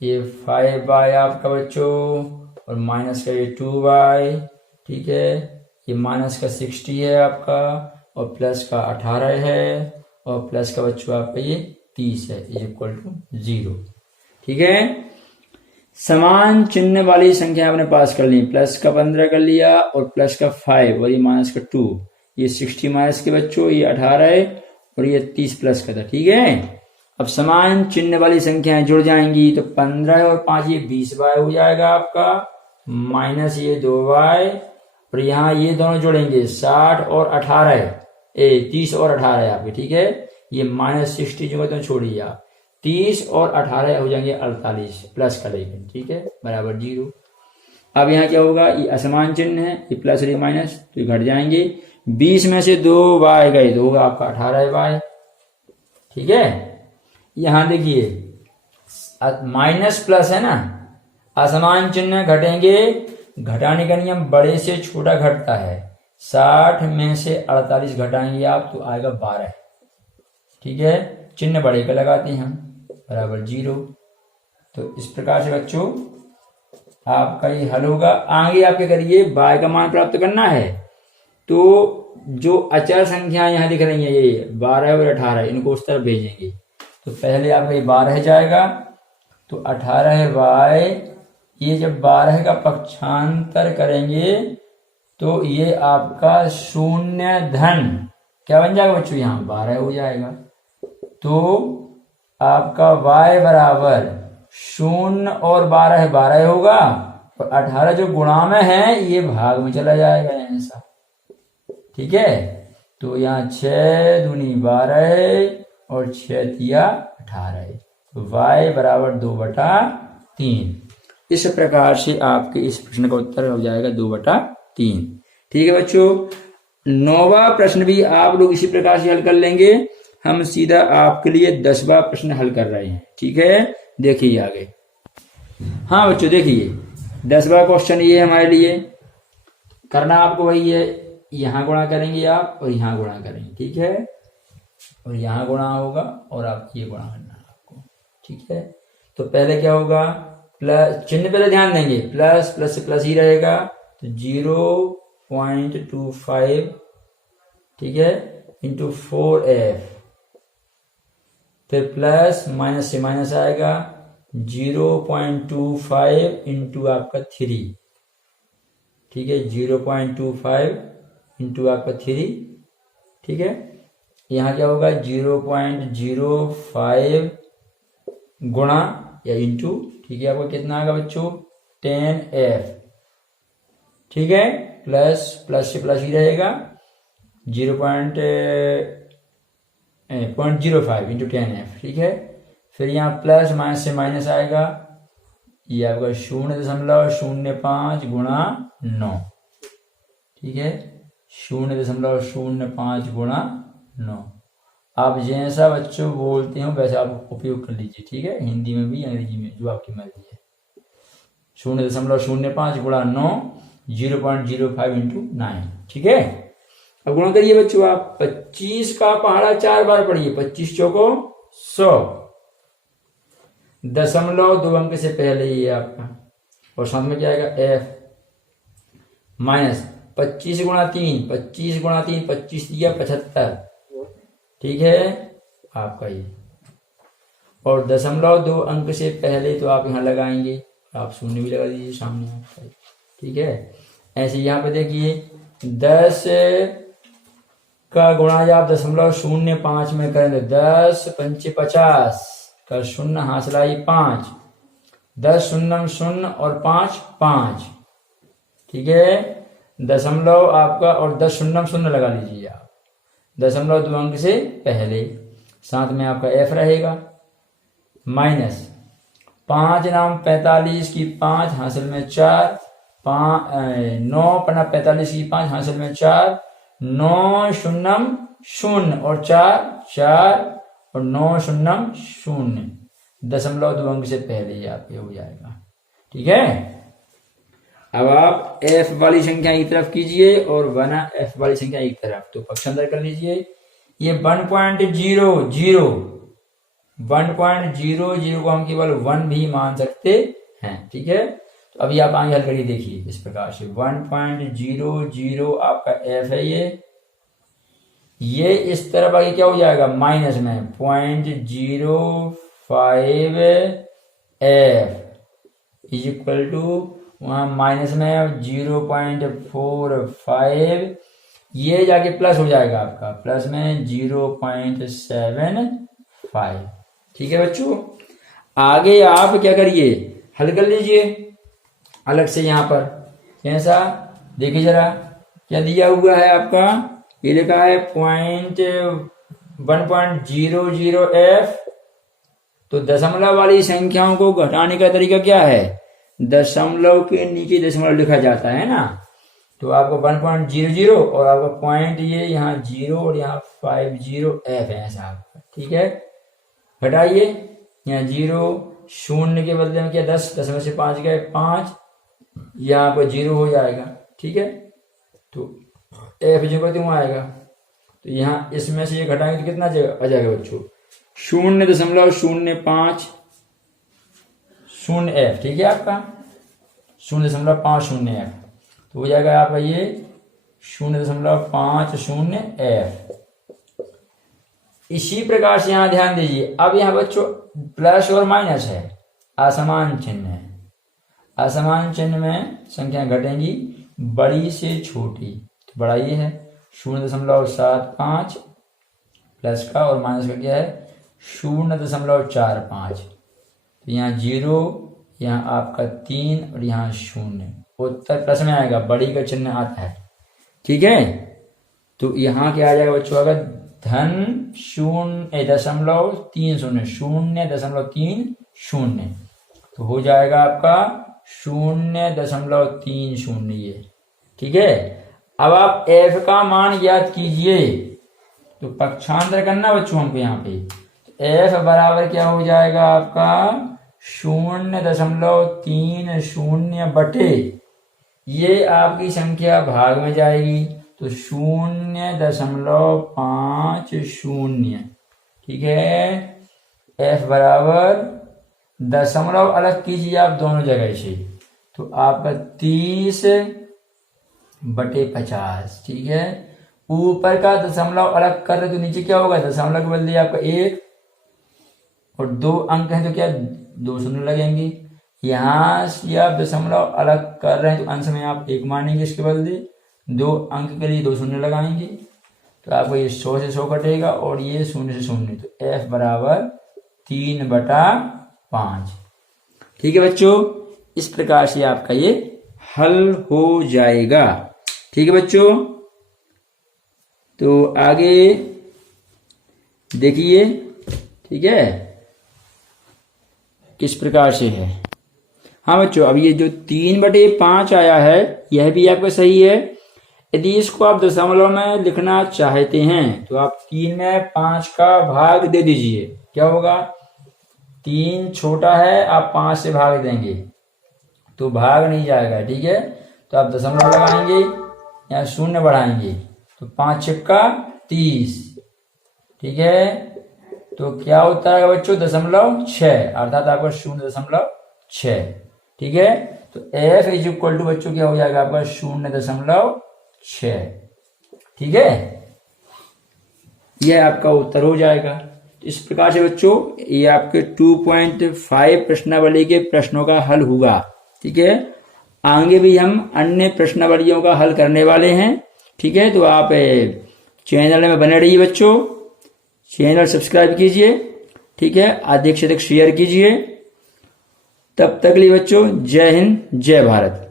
ये 5 बाय आपका बच्चों, और माइनस का ये 2 बाय। ठीक है, ये माइनस का 60 है आपका, और प्लस का 18 है, और प्लस का बच्चों आपका ये 30 है, इज इक्वल टू 0। ठीक है, समान चिन्ह वाली संख्या आपने पास कर ली, प्लस का 15 कर लिया, और प्लस का 5, और ये माइनस का 2, ये 60 माइनस के बच्चों, ये 18 है, और ये 30 प्लस का था। ठीक है, अब समान चिन्ह वाली संख्याएं जुड़ जाएंगी, तो 15 और 5 ये 20 बाय हो जाएगा आपका, माइनस ये 2 बाय, और यहाँ ये दोनों जुड़ेंगे 60 और 18, 30 और 18 है आपके। ठीक है, ये माइनस 60 जो तो छोड़िए आप, 30 और 18 हो जाएंगे 48 प्लस का, लेकिन ठीक है बराबर 0। अब यहाँ क्या होगा, ये असमान चिन्ह है, ये प्लस और ये माइनस, तो ये घट जाएंगे, 20 में से 2 बाय गए तो होगा आपका 18 बाय। ठीक है, यहां देखिए माइनस प्लस है ना, असमान चिन्ह घटेंगे, घटाने का नियम बड़े से छोटा घटता है, 60 में से 48 घटाएंगे आप तो आएगा 12। ठीक है, चिन्ह बड़े पे लगाते हैं हम, बराबर 0। तो इस प्रकार से बच्चों आपका ये हल होगा। आगे आप क्या करिए, बाय का मान प्राप्त करना है, तो जो अचर संख्या यहाँ दिख रही है ये 12 और 18, इनको उस तरफ भेजेंगे। तो पहले आपका ये 12 जाएगा, तो 18 बाय, ये जब 12 का पक्षांतर करेंगे तो ये आपका शून्य धन क्या बन जाएगा बच्चों, यहाँ 12 हो जाएगा। तो आपका y बराबर 0 और 12 12 होगा, और 18 जो गुणा में है ये भाग में चला जाएगा ऐसा। ठीक है, तो यहाँ 6 दूनी 12 और 6 तिया 18, तो y बराबर 2/3। इस प्रकार से आपके इस प्रश्न का उत्तर हो जाएगा 2/3। ठीक है बच्चों, 9वां प्रश्न भी आप लोग इसी प्रकार से हल कर लेंगे। हम सीधा आपके लिए 10वां प्रश्न हल कर रहे हैं। ठीक है, देखिए आगे। हाँ बच्चों देखिए, 10वां क्वेश्चन ये हमारे लिए करना आपको वही है, यहां गुणा करेंगे आप और यहां गुणा करेंगे। ठीक है, और यहां गुणा होगा और आप ये गुणा करना है आपको। ठीक है, तो पहले क्या होगा, प्लस चिन्ह पहले ध्यान देंगे, प्लस प्लस से प्लस ही रहेगा, तो 0.25 ठीक है इंटू 4f, फिर प्लस माइनस से माइनस आएगा 0.25 इंटू आपका 3। ठीक है, 0.25 इंटू आपका 3। ठीक है, यहाँ क्या होगा 0.05 गुणा या इंटू, ठीक है आपको कितना आएगा बच्चों 10f। ठीक है, प्लस प्लस से प्लस ही रहेगा 0.05 इंटू 10f। ठीक है, फिर यहाँ प्लस माइनस से माइनस आएगा, ये आपका 0.05 गुणा 9। ठीक है, 0.05 गुणा 9। आप जैसा बच्चों बोलते हो वैसा आप उपयोग कर लीजिए। ठीक है, हिंदी में भी अंग्रेजी में जो आपकी मर्जी है। 0.05 गुणा 9, 0.05 इंटू 9। ठीक है, अब गुणा करिए बच्चों आप, 25 का पहाड़ा 4 बार पढ़िए, 25 चौको 100, दशमलव 2 अंक से पहले ये आपका, और साथ में क्या आएगा f माइनस 25 गुणा 3, 25 गुणा 3 25 दिया 75। ठीक है आपका ये, और 0.2 अंक से पहले तो आप यहाँ लगाएंगे, आप शून्य भी लगा दीजिए सामने आपका, ठीक है। ऐसे यहाँ पे देखिए 10 का गुणा जब आप 0.05 में करें तो 10 पंचे 50 का शून्य हासिल आई 5, 10 शून्य शून्य और 5 5, ठीक है। दशमलव आपका और 10 शून्य शून्य लगा लीजिए आप 0.2 अंक से पहले, साथ में आपका f रहेगा माइनस 5 नाम 45 की 5 हासिल में 4, 9 पन्ना 45 की 5 हासिल में 4, 9 शून्य शून्य और 4 4 और 9 शून्य शून्य 0.2 अंक से पहले ही आपके हो जाएगा, ठीक है। अब आप f वाली संख्या एक तरफ कीजिए और वरना f वाली संख्या एक तरफ, तो पक्षांतर कर लीजिए। ये 1.00 को हम केवल 1 भी मान सकते हैं, ठीक है। तो अभी आप आगे हल करिए, देखिए इस प्रकार से 1.00 आपका f है, ये इस तरफ आगे क्या हो जाएगा माइनस में 0.05 f इज इक्वल टू वहां माइनस में 0.45, ये जाके प्लस हो जाएगा आपका प्लस में 0.75, ठीक है बच्चों। आगे आप क्या करिए, हल कर लीजिए अलग से। यहाँ पर कैसा देखिए जरा, क्या दिया हुआ है आपका, ये लिखा है 1.00 f। तो दशमलव वाली संख्याओं को घटाने का तरीका क्या है, दशमलव के नीचे दशमलव लिखा जाता है ना। तो आपको 1.00 और आपका पॉइंट ये यहाँ 0 और यहाँ 50 f है ऐसा आपका, ठीक है। घटाइए, यहाँ 0 शून्य के बदले में क्या 10 में से 5 गए 5, यहाँ पर 0 हो जाएगा, ठीक है। तो f जो कहते वहां आएगा, तो यहाँ इसमें से ये घटाएंगे तो कितना आ जाएगा बच्चों 0.05 f, ठीक है आपका 0.50 f, तो हो जाएगा आपका ये 0.50 f। इसी प्रकार से यहाँ ध्यान दीजिए, अब यहाँ बच्चों प्लस और माइनस है, असमान चिन्ह है, असमान चिन्ह में संख्या घटेंगी बड़ी से छोटी, तो बड़ा ये है 0.75 प्लस का और माइनस का क्या है 0.45, तो यहाँ 0, यहाँ आपका 3 और यहाँ 0, उत्तर प्लस में आएगा, बड़ी का चिन्ह आता है, ठीक है। तो यहाँ क्या आ जाएगा बच्चों, अगर धन 0.30 तो हो जाएगा आपका 0.30 ये, ठीक है। अब आप f का मान ज्ञात कीजिए, तो पक्षांतर करना बच्चों हमको यहाँ पे, f बराबर क्या हो जाएगा आपका 0.30 बटे, ये आपकी संख्या भाग में जाएगी तो 0.50, ठीक है। f बराबर दशमलव अलग कीजिए आप दोनों जगह से, तो आपका 30/50, ठीक है। ऊपर का दशमलव अलग कर रहे तो नीचे क्या होगा, दशमलव के बदले आपका 1 और 2 अंक है तो क्या 2 शून्य लगेंगे। यहाँ से आप दशमलव अलग कर रहे हैं तो अंश में आप 1 मानेंगे, इसके बदले 2 अंक के लिए 2 शून्य लगाएंगे, तो आपको ये 100 से 100 कटेगा और ये 0 से 0, तो f बराबर 3/5, ठीक है बच्चों। इस प्रकार से आपका ये हल हो जाएगा, ठीक है बच्चों। तो आगे देखिए, ठीक है किस प्रकार से है। हाँ बच्चों, अब ये जो 3/5 आया है यह भी आपका सही है। यदि इसको आप दशमलव में लिखना चाहते हैं तो आप 3 में 5 का भाग दे दीजिए, क्या होगा 3 छोटा है, आप 5 से भाग देंगे तो भाग नहीं जाएगा, ठीक है। तो आप दशमलव लगाएंगे, यहाँ 0 बढ़ाएंगे तो 5 छक्का 30, ठीक है। तो क्या होता है बच्चों 0.6, अर्थात आपका 0.6, ठीक है। तो f इज इक्वल टू बच्चों क्या हो जाएगा आपका 0.6, ठीक है। यह आपका उत्तर हो जाएगा। इस प्रकार से बच्चों ये आपके 2.5 प्रश्नावली के प्रश्नों का हल हुआ। ठीक है, आगे भी हम अन्य प्रश्नावलियों का हल करने वाले हैं। ठीक है, तो आप चैनल में बने रहिए बच्चों, चैनल सब्सक्राइब कीजिए। ठीक है, अधिक से अधिक शेयर कीजिए। तब तक के लिए बच्चों जय हिंद जय भारत।